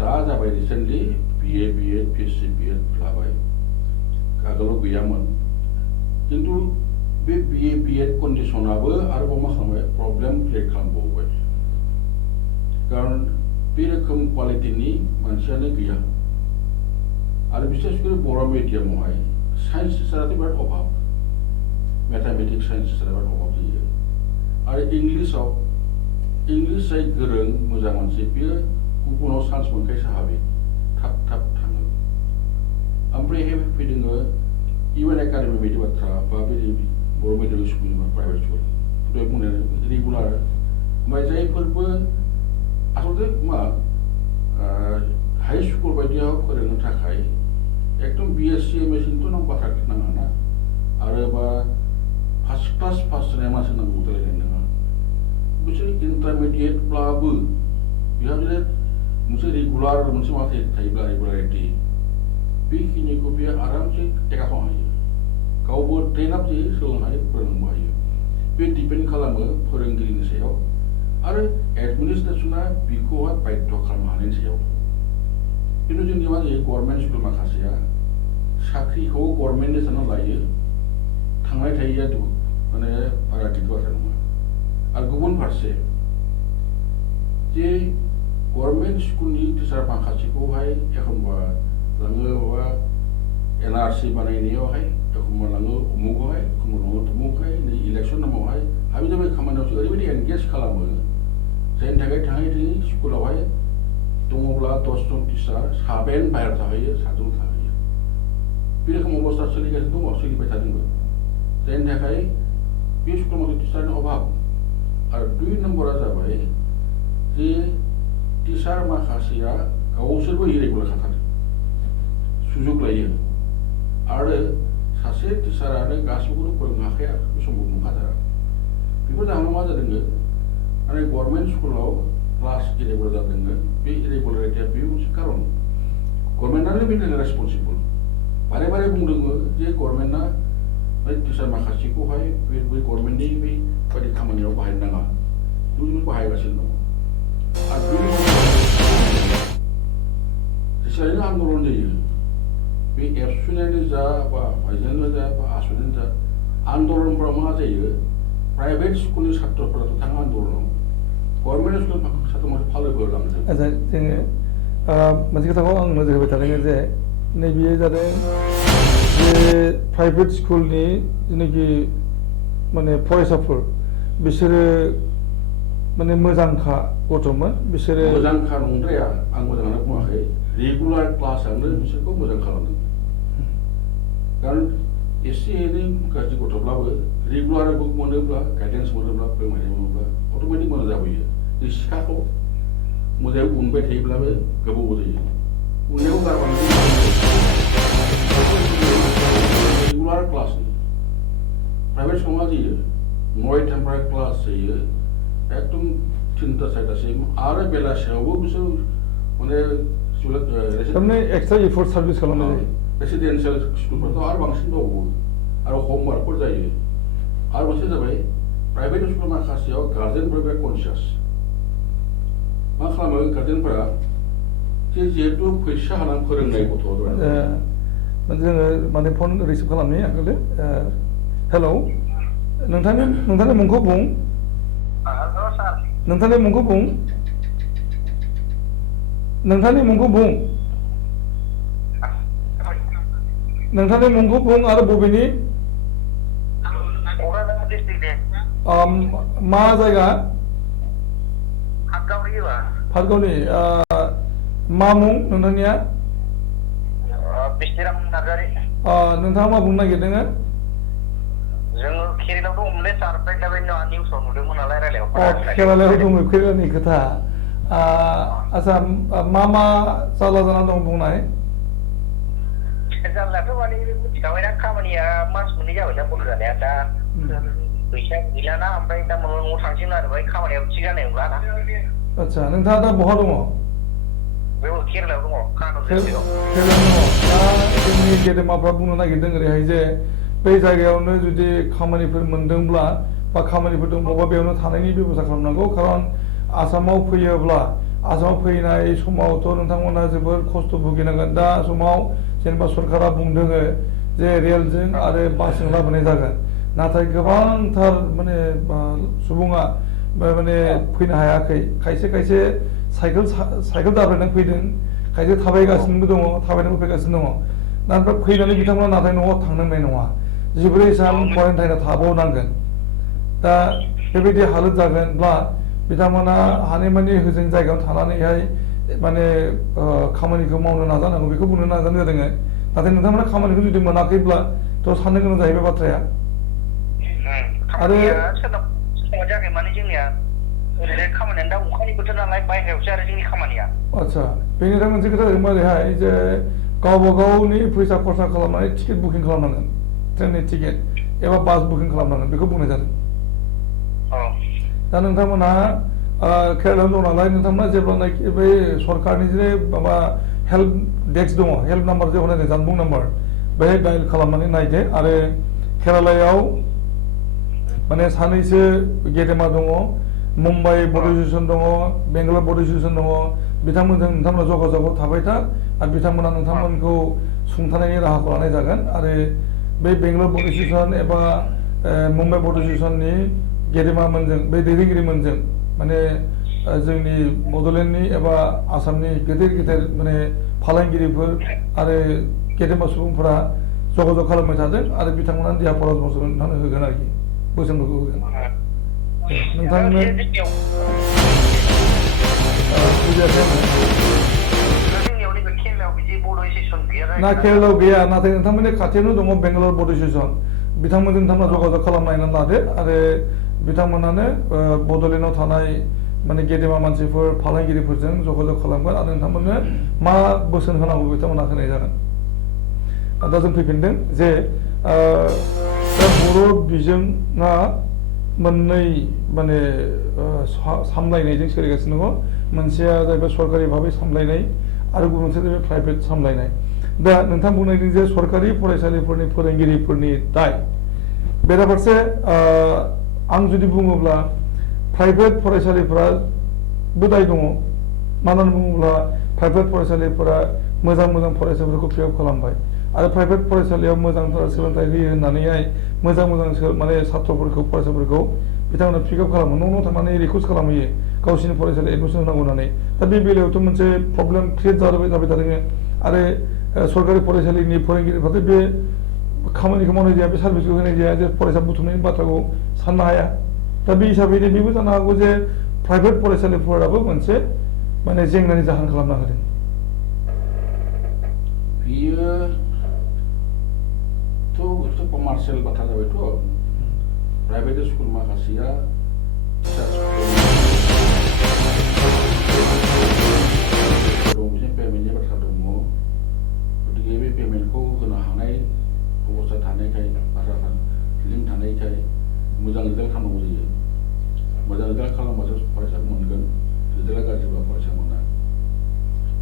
दा जाबाय रिसेन्टलि बिए बिएड पिएचडि बिएड लाबाय आगोलाव गैयामोन खिन्थु बे बिए बिएड कन्डिसनाबो आरोबाव मा खालामबाय प्रब्लेम क्रिएट खालामबावबाय कारण बे रोखोम क्वालिटिनि मानसियानो गैया आरो बिसेसकरि बर' मिडियामावहाय साइन्स टिचाराथ' बिराद अभाब मेथामेटिक्स साइन्स टिचारा बिराद अभाब जायो आरो इंलिस जाय गोरों मोजां मानसि बेयो गुबुनाव चान्स मोनखाय साहाबि थाब थाब थाङो ओमफ्रायहाय फैदोङो इउएन एकाडेमि बायदि बाथ्रा बा बे बर' मिडियाम स्कुल प्राइभेट स्कुल दहाय बुंनाय रेगुलार ओमफ्राय जायफोरबो आसलथे मा हाई स्कुल बायदियाव फोरोंनो थाखाय एकदम बिएससि एमएससिनिथ' नों बाथ्रा नाङा ना आरो बा फार्स्ट क्लास पास जानाय मानसि नांगौ जालायनाय नङा बिसोर इन्टारमिडियेटब्लाबो बेहा जुदि मोनसे रेगुलार मोनसे माबा थायोब्ला रेगुलारिटि बेखिनिखौ बे आरामसे टेक खालामनो हायो गावबो ट्रेन आप जायो सोलोंनो हायो फोरोंनोबो हायो बे डिपेन्ड खालामो फोरोंगिरिनि सायाव आरो एडमिनिस्ट्रेसना बेखौहाय बाध्य खालामनो हानायनि सायाव खिन्थु जोंनि मा जायो गभर्नमेन्ट स्कुल माखासेया साख्रिखौ गभर्नमेन्टनि सानाव लायो थांनाय थायैया माने बारा गिदिर बाथ्रा नङा आरो गुबुन फारसे जे गभर्नमेन्ट स्कुलनि टिचार माखासेखौहाय एखनबा लाङो माबा NRC बानायनायावहाय एखनबा लाङो उमुगावहाय एखनबा लाङो तमुगावहाय नै इलेक्सन नामावहाय हाबि जाबाय खामानियावसो ओरैबायदि एंगेज खालामो जायनि थाखाय थाङै थाङै स्कुलावहाय दङब्ला 10 जन टिचार 7 बाहेरायाव थाहैयो 7 जन थाहैयो बे रोखोम अबस्था सोलिगासिनो दङ सोलिबाय थादोंबो जायनि थाखाय बे स्कुलाव माखासे टिचारनि अभाब आरो 2 नम्बरा जाबाय जे टिचार माखासेया गावसोरबो इरेगुलार खाथारो सुजुग लायो आरो सासे टिचारानो गासिबोखौनो फोरोंनो हाखाया बे सम्भब नंखाथारा बेफोर जाहोनाव मा जादों माने गभर्नमेन्ट स्कुलाव क्लास इरेगुलार जादों बे इरेगुलारिटिया बे मोनसे कारन गभर्नमेन्टआनो बेनि थाखाय रेसपन्सिबल बारे बारे बुंदोंबो जे गभर्नमेन्टआ बै टिचार माखासेखौहाय बे गभर्नमेन्टनि बे बायदि खामानियाव बाहायनो नाङा बेखौ बाहायगासिनो दङ आरो जेसेबां आन्दलन जायो बे एबसुनियानो जा बा बायजोआनो जा बा आसुनियानो जा आन्दलनफ्रा मा जायो प्राइभेट स्कुलनि छात्रफोराथ' थाङो आन्दलनाव गभर्नमेन्ट स्कुल छात्रफोरा फालोबो लांदों आচ্ছা जोङो मोनसे खोथाखौ आं नोजोर होबाय थादों जे नैबेयो जादों जे प्राइभेट स्कुलनि जेनाखि माने फरायसाफोर बिसोरो माने मोजांखा गथ'मोन बिसोरो मोजांखा नंद्राया आं मोजाङानो बुङाखै रेगुलार क्लासआनो बिसोरखौ मोजां खालामदों कारण एसे एनै गाज्रि गथ'ब्लाबो रेगुलार मोनोब्ला गाइडेन्स मोनोब्ला फोरोंनाय मोनोब्ला अट'मेटिक मोजां जाबोयो जे सिखाखौ मोजाङै उनबाय थायोब्लाबो गोबाव जायो उननायाव गारबानो रेगुलार क्लासनि प्राइभेट स्कुलाव मा जायो 9टानिफ्राय क्लास जायो एकदम 3टा 4टासिम आरो बेलासियावबो बिसोर माने थारमाने एक्सट्रा एफर्ट सार्भिस खालामनाय जायो रेसिडेन्सियेल स्कुलफ्राथ' आरो बांसिन दंबावो आरो हमवार्कफोर जायो आरो मोनसे जाबाय प्राइभेट स्कुल माखासेयाव गार्जेनफोरा बिराद कनसियास मा खालामो गार्जेनफोरा जे जिहेतु फैसा होनानै फोरोंनाय गथ' जोङो माने फन रिसिभ खालामनि आगोलो हेल' नोंथांनि मुंखौ बुं नोंथांनि मुंखौ बुं नोंथांनि मुंखौ बुं नोंथांनि मुंखौ बुं आरो बबेनि मा जायगा पाटगावनि मा मुं नोंथांनिया नोंथाङा मा बुंनो नागिरदों जोङो केरेलायाव दंमोनलै सार ओमफ्राय दा बे निउसाव नुदोंमोन नालाय रायलायाव केरेलायाव दङ केरेलानि खोथा आच्छा मा जारला जानानै दं बुंनाय जारलायाथ' माने मिथिखाबायना खामानिया मास मोननै जाबायना बन्द जानाया दा फैसा गैलाना ओमफ्राय दा न'आव थांसिगोन आरो बै खामानियाबो थिग जानाय नंला ना आच्छा नोंथाङा दा बहा दङ बेयाव केरेलायाव दङ केरेलायाव दङ दा जोंनि गेदेमाफ्रा बुंनो नागिरदों ओरैहाय जे बै जायगायावनो जुदि खामानिफोर मोनदोंब्ला बा खामानिफोर दंबावबा बेयावनो थानायनि बेबस्था खालामनांगौ खारन आसामाव फैयोब्ला आसामाव फैनाय समावथ' नोंथांमोना जोबोर खस्थ' भुगिनांगोन दा समाव जेनेबा सरकारा बुंदों जे रेलजों आरो बासजों लाबोनाय जागोन नाथाय गोबांथार माने सुबुङा माने फैनो हायाखै खायसे साइकेल दाब्रायनानै फैदों खायसे थाबायगासिनोबो दङ थाबायनानै फैगासिनो दङ नाथाय फैनानै बिथांमोना नाथाय न'आव थांनो मोननाय नङा 14 सान क्वारेन्टाइनाव थाबावनांगोन दा बेबायदि हालोद जागोनब्ला बिथांमोना हानायमानि होजों जायगायाव थानानैहाय माने खामानिखौ मावनो नाजानांगौ बेखौ बुंनो नाजानाय जादों नाथाय नोंथांमोना खामानिखौ जुदि मोनाखैब्ला थ' साननो गोनां जाहैबाय बाथ्राया आरो जायाखै माने जोंनिया ओरैनो खामानियानो दा अखानि बोथोर नालाय बायहेरायावसो आरो जोंनि खामानिया आच्छा बेनिफ्राय मोनसे खोथा जादों ओरैहाय जे गावबा गावनि फैसा खरसा खालामनानै टिकेट बुकिं खालामनांगोन ट्रेननि टिकेट एबा बास बुकिं खालामनांगोन बेखौ बुंनाय जादों दा नोंथांमोनहा केरेलायाव दं नालाय नोंथांमोना जेब्लानाखि बै सरकारनि जे माबा हेल्प डेस्क दङ हेल्प नाम्बार जे होनाय जानबुं नाम्बार बेहाय डायल खालामनानै नायदो आरो केरेलायाव माने सानैसो गेदेमा दङ मुम्बाइ बड' एस'सियेसन दङ बेंगालर बड' एस'सियेसन दङ बिथांमोनजों नोंथांमोना जगाजगाव थाबाय था आरो बिथांमोना नोंथांमोनखौ सुंथानायनि राहाखौ लानाय जागोन आरो बे बेंगलर बड एसोसिएसन एबा मुम्बाइ बड एसोसिएसननि गेदेमामोनजों बे दैदेनगिरिमोनजों माने जोंनि बड'लेण्डनि एबा आसामनि गेदेर गेदेर माने फालांगिरिफोर आरो गेदेमा सुबुंफोरा जगाजग खालामबाय थादों आरो बिथांमोना देहा परामर्श नोंथांनो होगोन आरोखि बोसोनफोरखौ होगोन नोंथांनो ना केरेलायाव गैया नाथाय नोंथांमोननि खाथियावनो दङ बेंगालर बड एसोसिएसन बिथांमोनजों नोंथांमोना जगाजग खालामनानै लादो आरो बिथांमोनानो बड'लेण्डआव थानाय माने गेदेमा मानसिफोर फालांगिरिफोरजों जगाजग खालामगोन आरो नोंथांमोननो मा बोसोन होनांगौ बिथांमोना होनाय जागोन दा जों फैफिनदों जे दा बर' बिजोङा मोननै माने सामलायनायजों सोलिगासिनो दङ मोनसेया जाहैबाय सरकारि भाबै सामलायनाय आरो गुबुन मोनसेया जाहैबाय प्राइभेट सामलायनाय दा नोंथां बुंनायदों जे सरकारि फरायसालिफोरनि फोरोंगिरिफोरनि दाय बेराफारसे आं जुदि बुङोब्ला प्राइभेट फरायसालिफोराबो दाय दङ मानो होनना बुङोब्ला प्राइभेट फरायसालिफोरा मोजां फरायसाफोरखौ पिकआप खालामबाय आरो प्राइभेट फरायसालियाव मोजांथार सोलोंथाइ होयो होननानैहाय मोजां माने छात्रफोरखौ फरायसाफोरखौ बिथांमोना पिकआप खालामो न' थांनानै रिकुवेस्ट खालामहैयो गावसोरनि फरायसालियाव एडमिसन होनांगौ होननानै दा बे बेलायावथ' मोनसे प्रब्लेम क्रिएट जाबाय थादों आरो सरकारि फरायसालिनि फोरोंगिरिफ्राथ' बे खामानिखौ मावनाय जाया बे सार्भिसखौ होनाय जाया जे फरायसा बुथुमनायनि बाथ्राखौ साननो हाया दा बे हिसाबैनो बेबो जानो हागौ जे प्राइभेट फरायसालिफोराबो मोनसे माने जेंनानि जाहोन खालामना होदों बियोथ' कमार्शियेल बाथ्रा जाबायथ' प्राइभेट स्कुल माखासेया पेमेन्टनि बाथ्रा दङ गतिके बे पेमेन्टखौ होनो हानाय अबस्था थानायखाय बाथ्रा लिंक थानायखाय मोजां रिजाल्ट खालामनांगौ जायो मोजां रिजाल्ट खालामबासो फरायसा मोनगोन रिजाल्टआ गाज्रिब्ला फरायसा मोना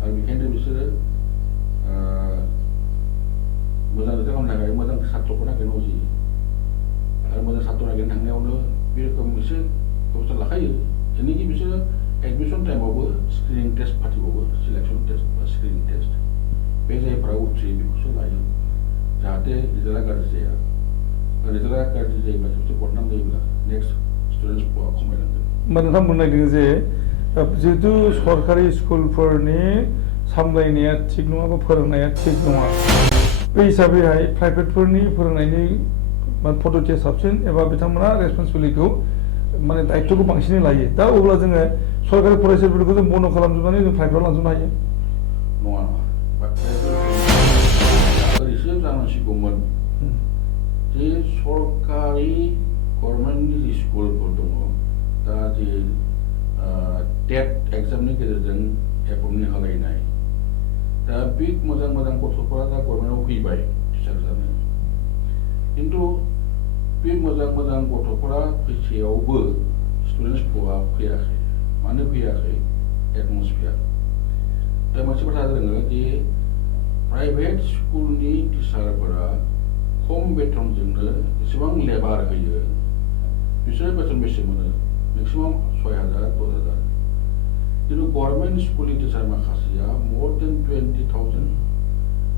आरो बेखायनो बिसोरो मोजां रिजाल्ट खालामनो थाखाय मोजां छात्रखौ नागिरनांगौ जायो आरो मोजां छात्र नागिरनो थांनायावनो बे रोखोम एसे बेबस्था लाखायो जेनोखि बिसोरो एडमिसन टाइमावबो स्क्रिनिं टेस्ट फाथिबावो सिलेक्सन टेस्ट बा स्क्रिनिं टेस्ट बे जायफोरा उथ्रियो बेखौसो लायो जाहाथे रिजाल्टआ गाज्रि जाया रिजाल्टआ गाज्रि जायोब्ला खेबसे बदनाम जायोब्ला नेक्स्ट स्टुडेन्टसफोरा खमायलांगोन होमबा नोंथां बुंनायदों जे जिहेतु सरकारि स्कुलफोरनि सामलायनाया थिग नङा बा फोरोंनाया थिग नङा बे हिसाबैहाय प्राइभेटफोरनि फोरोंनायनि पद्धतिया साबसिन एबा बिथांमोना रेसपन्सिबिलिटिखौ माने दायित्वखौ बांसिनै लायो दा अब्ला जोङो सरकारि फरायसालिफोरखौ जों बन्द' खालामजोबनानै जों प्राइभेटआव लांजोबनो हायो नङा ओरैसो जानांसिगौमोन जे सरकारि गभर्नमेन्टनि जि स्कुलफोर दङ दा जे टेट एग्जामनि गेजेरजों एपइन्टमेन्ट होलायनाय दा बे मोजां गथ'फोरा दा गभर्नमेन्टआव फैबाय टिचार जानो खिन्थु बे मोजां गथ'फोरा फैसेयावबो स्टुडेन्टसफोरा फैयाखै मानो फैयाखै एटमसफियार दा मोनसे बाथ्रा जोङो जे प्राइभेट स्कुलनि टिचारफोरा खम बेथनजोंनो एसेबां लेबार होयो बिसोरो बेथन बेसे मोनो मेक्सिमाम 6,000 10,000 खिन्थु गभर्नमेन्ट स्कुलनि टिचार माखासेया मोर देन 20,000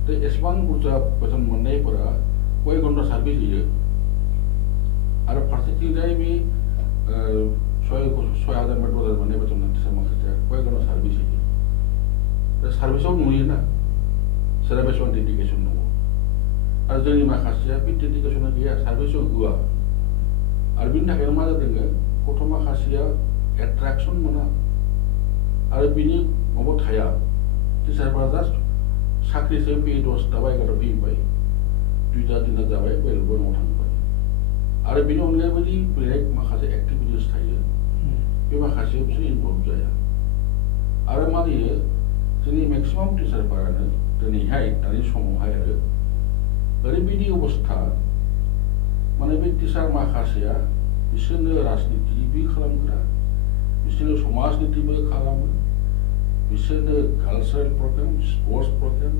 दा एसेबां बुरजा बेथन मोननायफोरा कय घन्टा सार्भिस होयो आरो फारसेथिंजाय बे 6,000 बा 10,000 मोननाय बेथन टिचार माखासेया कय घन्टा सार्भिस होयो दा सार्भिसाव नुयोना सोरहा बेसेबां डेडिकेसन दङ आरो जोंनि माखासेया बे डेडिकेसना गैया सार्भिसाव होआ आरो बिनि थाखायनो मा जादों गथ' माखासेया एट्राकसन मोना आरो बिनि माबा थाया टिचारफोरा जास्ट साख्रिसो फैयो 10टा बा 11टा फैबाय 2टा 3टा जाबाय बेलेगबो न'आव थांबाय आरो बिनि अनगायैबो बेलेग माखासे एक्टिभिटिस थायो बे माखासेयाव बिसोर इनभल्भ जाया आरो मा जायो जोंनि मेक्सिमाम टिचारफोरानो दिनैहाय दानि समावहाय आरो ओरैबायदि अबस्था माने बे टिचार माखासेया बिसोरनो राजनितिबो खालामग्रा बिसोरनो समाजनितिबो खालामो बिसोरनो cultural programme sports programme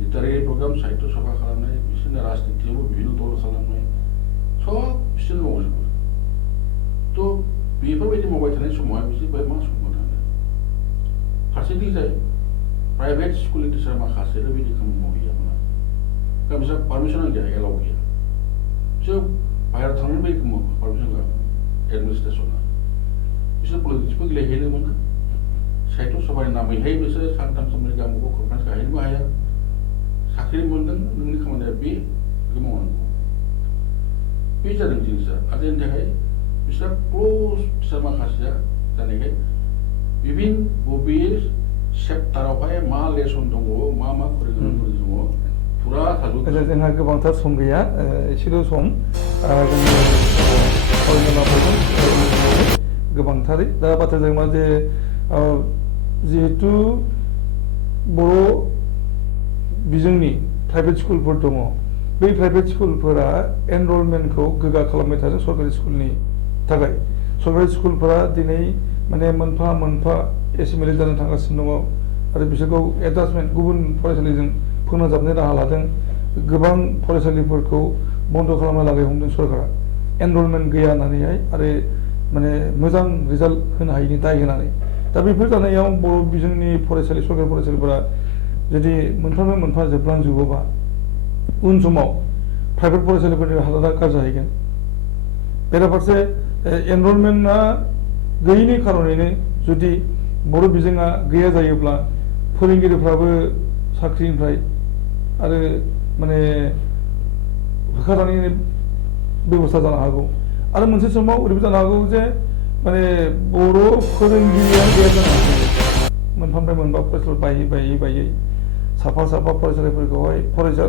literary programme साहित्य सभा खालामनाय बिसोरनो राजनितियावबो बिभिन्न दल खालामनाय सब बिसोरनो मावजोबो थ' बेफोरबायदि मावबाय थानाय समावहाय बिसोर मा सम मोनो फारसेथिं जाय प्राइवेट स्कुलनि टिचार माखासे बेबायदि खामानि मावहैयामोन दा बिसोर पारमिसन गैया एलाउ गैया बिसोर बाहेरायाव थांनो बे पारमिसन गैया एडमिनिस्ट्रेसना बिसोर पलिटिक्सबो गेलेहैनो मोना साहित्य सभानि नामैहाय बिसोर सानथाम सानब्रै गामिखौ कनफारेन्स गाहैनोबो हाया साख्रि मोनदों नोंनि खामानिया बेखौ मावनांगौ बे जादों जिनिसा आरो जायनि थाखाय बिसोर क्लोज टिचार माखासेया जानायखाय बिभिन्न बबे चेप्टारावहाय मा लेसन दङ मा फोरोंगिरिफोर दङ फुरा थाजोब जोंहा गोबांथार सम गैया एसेल' सम जोङो सावरायनो लाबोदों गोबांथारै दा बाथ्राया जादों मा जे जिहेतु बर' बिजोंनि प्राइभेट स्कुलफोर दङ बै प्राइभेट स्कुलफोरा एनरलमेन्टखौ गोगा खालामबाय थादों सरकारि स्कुलनि थाखाय सरकारि स्कुलफोरा दिनै माने मोनफा मोनफा एसेमब्लि जानो थांगासिनो दङ आरो बिसोरखौ एडजास्टमेन्ट गुबुन फरायसालिजों फोनांजाबनाय राहा लादों गोबां फरायसालिफोरखौ बन्द खालामना लागै हमदों सरकारा एनरलमेन्ट गैया होननानैहाय आरो माने मोजां रिजाल्ट होनो हायिनि दाय होनानै दा बेफोर जानायाव बर' बिजोंनि फरायसालि सरकारि फरायसालिफोरा जुदि मोनफा मोनफा जोबलांजोबोबा उन समाव प्राइभेट फरायसालिफोरनि हालोदा गाज्रि जाहैगोन बेराफारसे एनरलमेन्टआ गैयिनि खारनैनो जुदि बर' बिजोङा गैया जायोब्ला फोरोंगिरिफ्राबो साख्रिनिफ्राय आरो माने होखारनायनि बेबस्था जानो हागौ आरो मोनसे समाव ओरैबायदि जानो हागौ जे माने बर' फोरोंगिरिया गैया जानो हागौ मोनफानिफ्राय मोनबा फरायसालि बायै साफा फरायसालिफोरखौहाय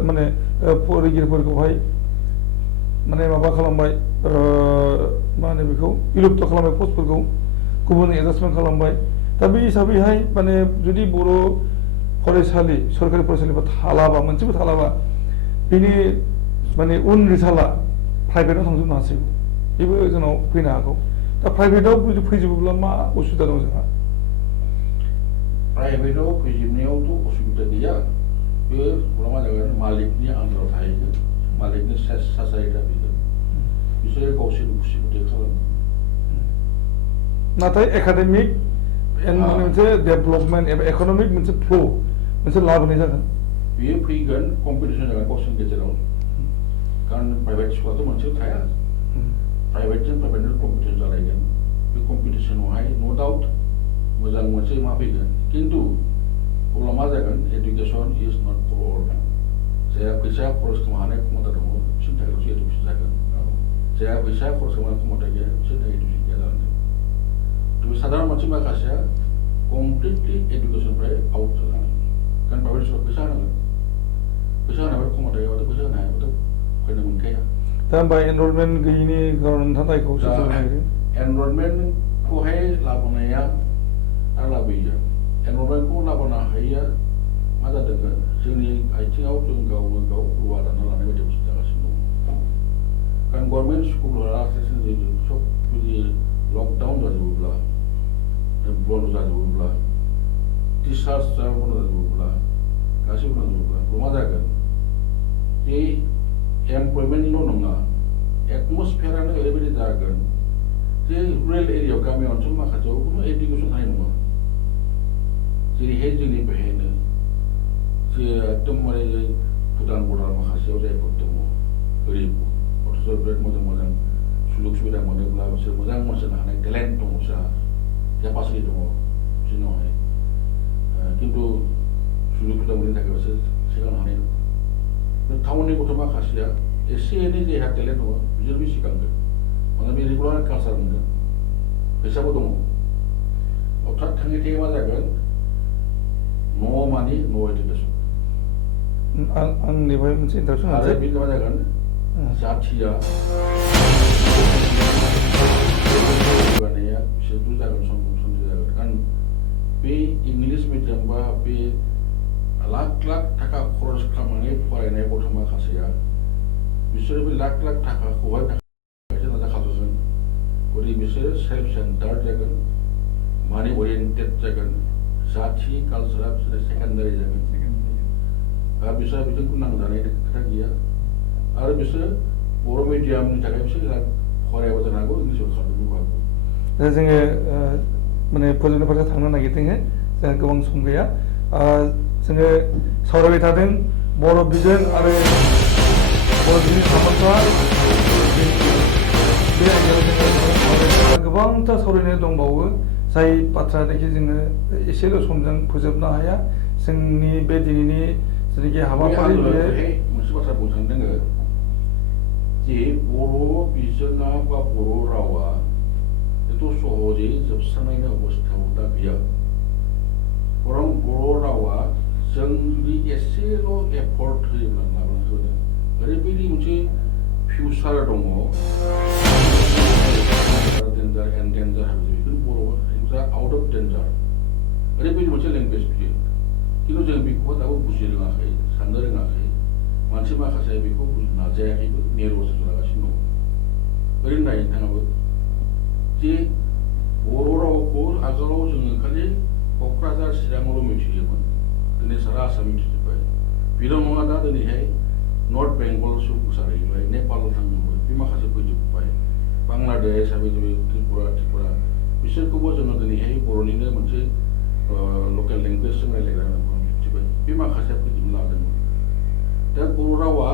माने फोरोंगिरिफोरखौहाय माने माबा खालामबाय मा होनो बेखौ विलुप्त खालामबाय पस्टफोरखौ गुबुन एडजास्टमेन्ट खालामबाय दा बे हिसाबैहाय माने जुदि बर' फरायसालि सरकारि फरायसालिफोर थालाबा मोनसेबो थालाबा बिनि माने उन रिजाल्टआ प्राइभेटआव थांजोबनो हासिगौ बेबो जोंनाव फैनो हागौ दा प्राइभेटआव जुदि फैजोबोब्ला मा उसुबिदा दं जोंहा प्राइभेटआव फैजोबनायावथ' उसुबिदा गैया बे मा जागोन मालिकनि आन्दाराव थाहैगोन मालिकनि सासारिटा फैगोन बिसोरो गावसोरनि खुसिखौ खालामो नाथाय एकाडेमिक मोनसे डेभेलपमेन्ट एबा इक'नमिक मोनसे फ्ल' मोनसे लाबोनाय जागोन बेयो फैगोन कम्पिटिसन जागोन गावसोरनि गेजेराव कारण प्राइभेट स्कुलाथ' मोनसेल' थाया प्राइभेटजों प्राइभेटजों कम्पिटिसन जालायगोन बे कम्पिटिसनावहाय न' डाउट मोजां मोनसे मा फैगोन खिन्थु अब्ला मा जागोन एडुकेसन इज नट फर अल जायहा फैसा खरस खालामनो हानाय क्षमता दङ बिसोरनि थाखायल'सो एडुकेसन जागोन जायहा फैसा खरस खालामनो क्षमता गैया बिसोरनि थाखाय एडुकेसन गैया जालांगोन साधारन मानसि माखासेया कमप्लिटलि एडुकेसननिफ्राय आउट जालाङो कारण प्राइभेट स्कुलाव फैसा होनांगोन फैसा होनायाबो क्षमता गैयाबाथ' फैसा होनो हायाबाथ' फैनो मोनखाया दा होमबा एनरलमेन्ट गैयिनि खारन नोंथाङा दायखौ एनरलमेन्टखौहाय लाबोनाया आरो लाबोयो एनरलमेन्टखौ लाबोनो हायैया मा जादों जोंनि आथिङाव जों गावनो गाव रुवा दाना लानाय बायदि बुस्थु जागासिनो दङ कारण गभर्नमेन्ट स्कुलफोरा सब जुदि लकडाउन जाजोबोब्ला बन्द जाजोबोब्ला टिचार्सआ बन्द जाजोबोब्ला गासैबो बन्द जाजोबोब्ला मा जागोन बे एमप्लयमेन्टल' नङा एटमसफेयारानो ओरैबायदि जागोन जे रुरेल एरियायाव गामि ओनसोल माखासेयाव खुनु एडुकेसन थानाय नङा जेरैहाय जोंनि बेहायनो जे एकदमबारे भुटान बर्डार माखासेयाव जायफोर दङ गोरिब अथच बिराद मोजां सुजुग सुबिदा मोनोब्ला बिसोर मोजां मोसानो हानाय टेलेन्ट दङ बिसोरहा केपासिटि दङ बिसोरनावहाय खिन्थु सुजुग सुबिदा मोनैनि थाखाय बिसोर सिगांनो हानाय नङा टाउननि गथ' माखासेया एसे एनै जायहा टेलेन्ट दङ बिसोरबो सिगांगोन मानोना बे रेगुलार कालसार मोनगोन फैसाबो दङ अर्थात थाङै थाङै मा जागोन न' मानि न' एडुकेसन आंनिफ्राय मोनसे इन्टारेस्ट आरो बे मा जागोन जाथिया जौगानाया बिसोरबो जागोन सन्देह जागोन कारण बे इंलिश मिडियाम बा बे लाख थाखा खरस खालामनानै फरायनाय गथ' माखासेया बिसोरो बे लाख थाखाखौहाय नाजाखाजोबगोन गतिके बिसोरो सेल्फ सेन्टार्ड जागोन मानि ओरिएन्टेड जागोन जाथि कालसारा बिसोरो सेकेन्डारि जागोन बिसोर बिजोंखौ नांजानाय खोथा गैया आरो बिसोरो बर' मिडियामनि थाखाय बिसोर फरायाबो जानो हागौ इंलिसबो खालामनोबो हागौ जोङो माने फोजोबनाय फारसे थांनो नागिरदों जोंहा गोबां सम गैया जोङो सावरायबाय थादों बर' बिजों आरो बर' बिजोंनि थामोनथा बे आयदायाव जोङो गोबांथार सावरायनो दंबावो जाय बाथ्राखौ जोङो एसेल' समजों फोजोबनो हाया जोंनि बे दिनैनि जेनाखि हाबाफारि बेयो मोनसे बाथ्रा बुंनो सानदों जे बर' बिजोङा बा बर' रावा एथ' सहजै जोबस्रांनायनि अबस्थायाव दा गैया बरं बर' रावा जों जुदि एसेल' एफर्ट होयोब्ला माबानो होदों ओरैबायदि मोनसे फिउचार दङ डेन्जार एन्ड डेन्जार हाबो बेखौनो बर'आ आउट अफ डेन्जार ओरैबायदि मोनसे लेंगुवेज बियो खिन्थु जों बेखौ दाबो बुजि रोङाखै साननो रोङाखै मानसि माखासे बेखौ नाजायाखैबो नेर'सो लागासिनो दं ओरैनो नायनो थाङाबो जे बर' रावखौ आगोलाव जोङो खालि क'क्राझार चिराङावल' मिथियोमोन दिनै सारा आसाम मिथिजोब्बाय बेल' नङा दा दिनैहाय नर्थ बेंगलसो गोसारहैबाय नेपालाव थांबाय बे माखासे फैजोब्बाय बांलादेश हाबि त्रिपुरा बिसोरखौबो जोङो दिनैहाय बर'निनो मोनसे लकेल लेंगुवेजजों रायज्लायग्रा होनना मिथिबाय बे माखासे फोजोबनो लादोंमोन दा बर' रावा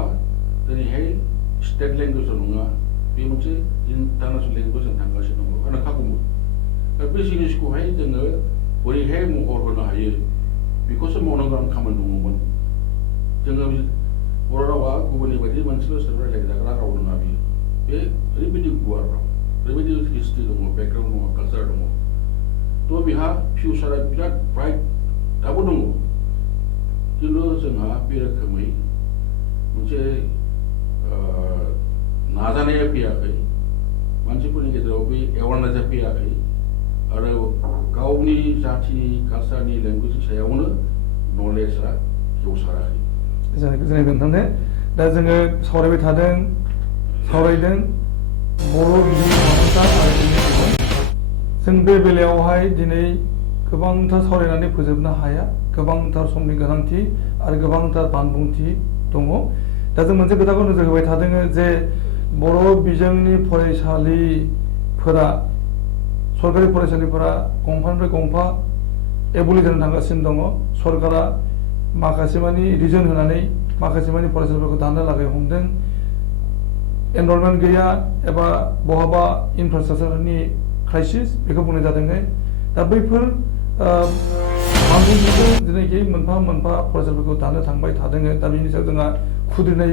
दिनैहाय स्टेट लेंगुवेजल' नङा बे मोनसे इन्टारनेसनेल लेंगुवेजजों थांगासिनो दङ आरो खाबुमोन दा बे जिनिसखौहाय जोङो बोरैहाय महर होनो हायो बेखौसो मावनो गोनां खामानि दङमोन जोङो बर' रावा गुबुननि बायदि मोनसेल' सोदोब रायज्लायजाग्रा राव नङा बियो बे ओरैबायदि गुवार राव ओरैबायदि हिस्ट्रि दङ बेकग्राउन्ड दङ कालचार दङ थ' बेहा फिउचारा बिराद ब्राइट दाबो दङ खिन्थु जोंहा बे रोखोमै मोनसे नाजानाया फैयाखै मानसिफोरनि गेजेराव बे एवारनेसा फैयाखै आरो गावनि जाथिनि कालचारनि लेंगुवेजनि सायावनो नलेजआ जौसाराखै गोजोननाय नोंथांनो दा जोङो सावरायबाय थादों सावरायदों बर' बिजोंनि थामोनथा आरो जोंनि जों बे बेलायावहाय दिनै गोबांथार सावरायनानै फोजोबनो हाया गोबांथार समनि गोनांथि आरो गोबांथार बानबुंथि दङ दा जों मोनसे खोथाखौ नोजोर होबाय थादों जे बर' बिजोंनि फरायसालिफोरा सरकारि फरायसालिफोरा गंफानिफ्राय गंफा एबुलेसन थांगासिनो दङ सरकारा माखासे मानि रिजन होनानै माखासे मानि फरायसालिफोरखौ दानो लागै हमदों एनरलमेन्ट गैया एबा बहाबा इनफ्रास्ट्राक्चारनि क्राइसिस बेखौ बुंनाय जादों दा बैफोर बानबुंथिजों दिनैखि मोनफा मोनफा फरायसालिफोरखौ दानो थांबाय थादों दा बेनि सायाव जोंहा खुद्रिनाय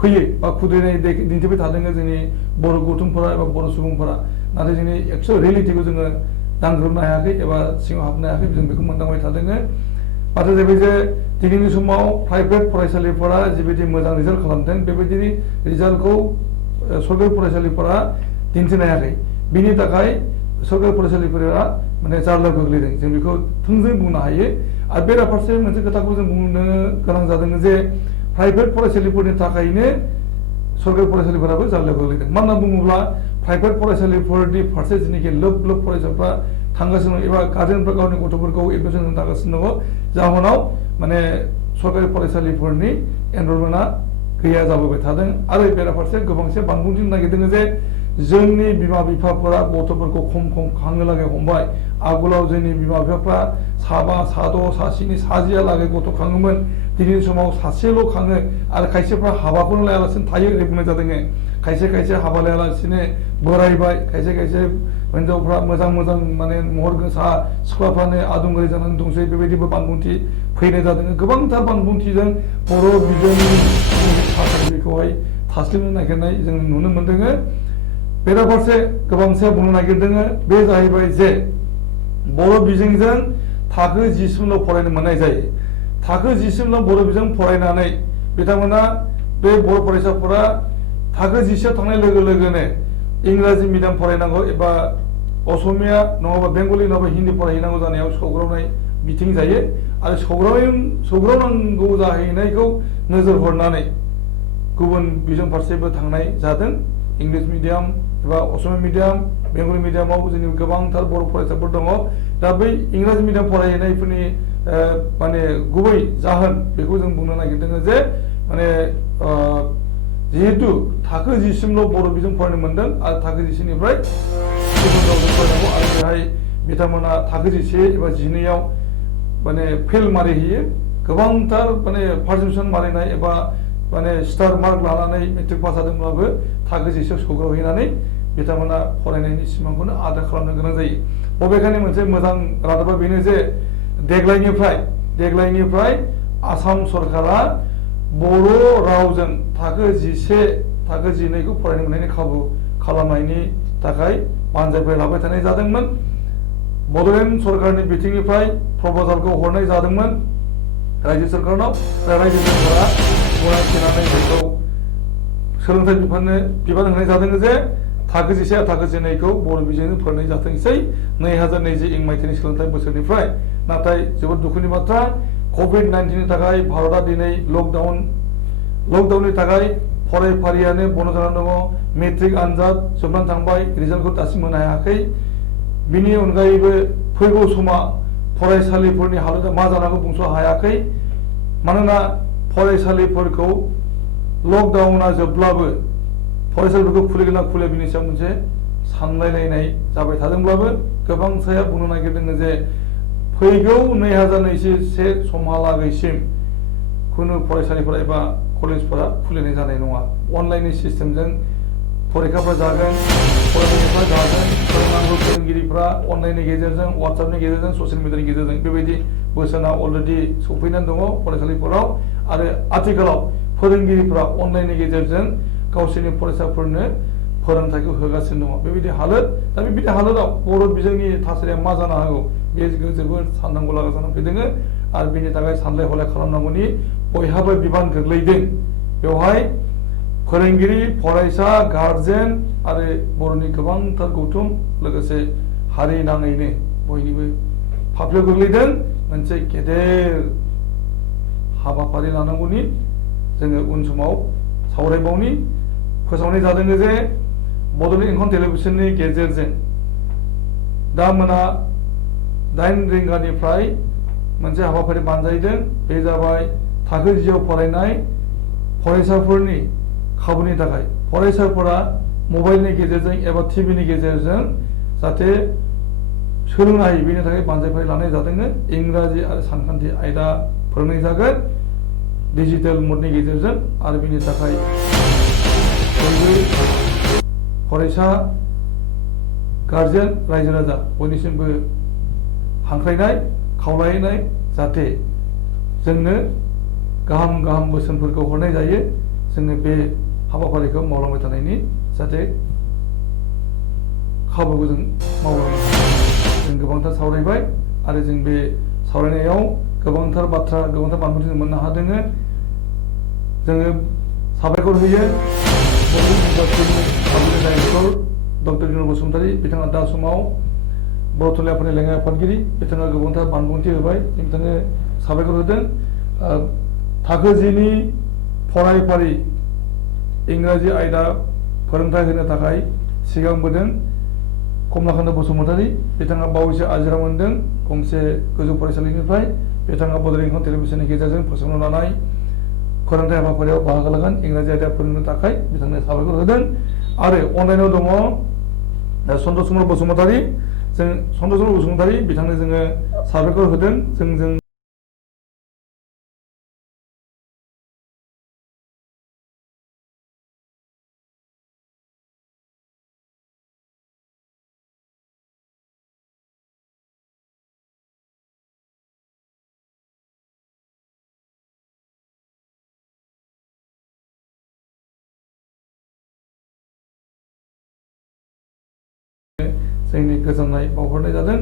फैयो बा खुद्रिनाय दिन्थिबाय थादों जोंनि बर' गौथुमफोरा एबा बर' सुबुंफोरा नाथाय जोंनि एक्सुवेल रियेलिटिखौ जोङो दांग्रोमनो हायाखै एबा सिङाव हाबनो हायाखै जों बेखौ मोनदांबाय थादों बाथ्रा जाहैबाय जे दिनैनि समाव प्राइभेट फरायसालिफोरा जिबायदि मोजां रिजाल्ट खालामदों बेबायदि रिजाल्टखौ सरकारि फरायसालिफोरा दिन्थिनो हायाखै बिनि थाखाय सरकारि फरायसालिफोरा माने जार्लायाव गोग्लैदों जों बेखौ थोंजों बुंनो हायो आरो बेराफारसे मोनसे खोथाखौ जों बुंनो गोनां जादों जे प्राइभेट फरायसालिफोरनि थाखायनो सरकारि फरायसालिफोराबो जार्लायाव गोग्लैदों मानो होनना बुङोब्ला प्राइभेट फरायसालिफोरनि फारसे जेनाखि लोब लोब फरायसाफ्रा थांगासिनो दं एबा गार्जेनफ्रा गावनि गथ'फोरखौ एडमिसन होनो थांगासिनो दङ जाहोनाव माने सरकारि फरायसालिफोरनि एनरलमेन्टआ गैया जाबोबाय थादों आरो बेराफारसे गोबांसे बानबुंथि नागिरदों जे जोंनि बिमा बिफाफोरा गथ'फोरखौ खम खांनो लागै हमबाय आगोलाव जोंनि बिमा बिफाफ्रा साबा साद' सासेनि साजियालागै गथ' खाङोमोन दिनैनि समाव सासेल' खाङो आरो खायसेफ्रा हाबाखौनो लायालासिनो थायो ओरै बुंनाय जादों खायसे खायसे हाबा लायालासिनो बोरायबाय खायसे खायसे हिन्जावफ्रा मोजां मोजां माने महर गोसा सिख्लाफ्रानो आदुंगारि जानानै दंसै बेबायदिबो बानबुंथि फैनाय जादों गोबांथार बानबुंथिजों बर' बिजोंनि थासारिखौहाय थास्लिमनो नागिरनाय जों नुनो मोनदों बेराफारसे गोबांसे बुंनो नागिरदों बे जाहैबाय जे बर' बिजोंजों थाखो 10सिमल' फरायनो मोननाय जायो थाखो 10सिमल' बर' बिजों फरायनानै बिथांमोना बे बर' फरायसाफोरा थाखो 10आव थांनाय लोगो लोगोनो इंराजि मिडियाम फरायनांगौ एबा असमिया नङाबा बेंगलि नङाबा हिन्दी फरायहैनांगौ जानायाव सौग्रावनाय बिथिं जायो आरो सौग्रावनांगौ जाहैनायखौ नोजोर हरनानै गुबुन बिजों फारसेबो थांनाय जादों इंलिश मिडियाम एबा असमिया मिडियाम बेंगलि मिडियामाव जोंनि गोबांथार बर' फरायसाफोर दङ दा बै इंराजि मिडियाम फरायहैनायफोरनि माने गुबै जाहोन बेखौ जों बुंनो नागिरदों जे माने जिहेतु थाखो 10सिमल' बर' बिजों फरायनो मोनदों आरो थाखो 10निफ्राय गुबुन रावजों फरायनांगौ आरो बेहाय बिथांमोना थाखो 11 एबा 12आव माने फेल मारिहैयो गोबांथार माने फार्स्ट डिभिजन मारिनाय एबा माने स्टार मार्क लानानै मेट्रिक पास जादोंब्लाबो थाखो जिसेआव सौग्रावहैनानै बिथांमोना फरायनायनि सिमांखौनो आद्रा खालामनो गोनां जायो बबेखानि मोनसे मोजां रादाबा बेनो जे देग्लायनिफ्राय आसाम सरकारा बर' रावजों थाखो 11 थाखो 12खौ फरायनो मोननायनि खाबु खालामनायनि थाखाय बानजायफोर लाबाय थानाय जादोंमोन बड'लेण्ड सरकारनि बिथिंनिफ्राय प्रप'जालखौ हरनाय जादोंमोन रायजो सरकारनाव रायजो सरकारा गनायथि होनानै बेखौ सोलोंथाइ बिबान होनाय जादों जे थाखो 11 आरो थाखो 12खौ बर' बिजोंजों फरायनाय जाथोंसै 2020 इं मायथाइनि सोलोंथाइ बोसोरनिफ्राय नाथाय जोबोद दुखुनि बाथ्रा कभिड-19नि थाखाय भारतआ दिनै लकडाउननि थाखाय फरायफारियानो बन्द जानानै दङ मेट्रिक आनजाद जोबनानै थांबाय रिजाल्टखौ दासिम होनो हायाखै बिनि अनगायैबो फैगौ समा फरायसालिफोरनि हालोदा मा जानांगौ बुंस' हायाखै मानोना फरायसालिफोरखौ लकडाउना जोबब्लाबो फरायसालिफोरखौ खुलिगोन ना खुलिया बिनि सायाव मोनसे सानलायलायनाय जाबाय थादोंब्लाबो गोबांसाया बुंनो नागिरदों जे फैगौ 2021 समहालागैसिम खुनु फरायसालिफोरा एबा कलेजफोरा खुलिनाय जानाय नङा अनलाइननि सिस्टेमजों फरिखाफोरा जागोन फरायनायफ्रा जागोन फोरोंनांगौ फोरोंगिरिफ्रा अनलाइननि गेजेरजों वाट्सएपनि गेजेरजों ससियेल मिडियानि गेजेरजों बेबायदि बोसोना अलरेडि सफैनानै दङ फरायसालिफोराव आरो आथिखालाव फोरोंगिरिफ्रा अनलाइननि गेजेरजों गावसोरनि फरायसाफोरनो फोरोंथायखौ होगासिनो दङ बेबायदि हालोद दा बेबायदि हालोदाव बर' बिजोंनि थासारिया मा जानो हागौ बे जोबोद साननांगौ लागा जानानै फैदों आरो बेनि थाखाय सानलाय हलाय खालामनांगौनि बयहाबो बिबान गोग्लैदों बेवहाय फोरोंगिरि फरायसा गार्जेन आरो बर'नि गोबांथार गौथुम लोगोसे हारि नाङैनो बयनिबो फाफ्लियाव गोग्लैदों मोनसे गेदेर हाबाफारि लानांगौनि जोङो उन समाव सावरायबावनि फोसावनाय जादों जे बड'लेण्ड इंखं टेलिभिजननि गेजेरजों दा मोना 8 रिंगानिफ्राय मोनसे हाबाफारि बानजायदों बे जाबाय थाखो 10आव फरायनाय फरायसाफोरनि खाबुनि थाखाय फरायसाफोरा मबाइलनि गेजेरजों एबा टिभिनि गेजेरजों जाहाथे सोलोंनो हायो बेनि थाखाय बानजायफारि लानाय जादों इंराजि आरो सानखान्थि आयदा फोरोंनाय जागोन डिजिटेल मदनि गेजेरजों आरो बेनि थाखाय बयबो फरायसा गार्जेन रायजो राजा बयनिसिमबो हांख्रायनाय खावलायनाय जाहाथे जोंनो गाहाम बोसोनफोरखौ हरनाय जायो जोङो बे हाबाफारिखौ मावलांबाय थानायनि जाहाथे खाबुखौ जों मावलांनो जों गोबांथार सावरायबाय आरो जों बे सावरायनायाव गोबांथार बाथ्रा गोबांथार बानबुंथि जों मोननो हादों जोङो साबायखर होयो डाइरेक्टर डक्टर बिनर बसुमतारी बिथाङा दा समाव बर' थुनलाइ आफादनि लेङाइ आफादगिरि बिथाङा गोबांथार बानबुंथि होबाय बिथांनो साबायखर होदों थाखो 10नि फरायफारि इंराजि आयदा फोरोंथाय होनो थाखाय सिगांबोदों कमलाकान्त बसुमतारी बिथाङा बावैसो आजिरा मोनदों गंसे गोजौ फरायसालिनिफ्राय बिथाङा बड'लेण्ड इंखं टेलिभिजननि गेजेरजों फोसावनो लानाय फोरोंथाय हाबाफारियाव बाहागो लागोन इंराजि आयदा फोरोंनो थाखाय बिथांनो साबायखर होदों आरो अनलाइनाव दङ सन्तोष कुमार बसुमतारी जों सन्तोष कुमार बसुमतारी बिथांनो जोङो साबायखर होदों जों जोंनि गोजोननाय बावहरनाय जादों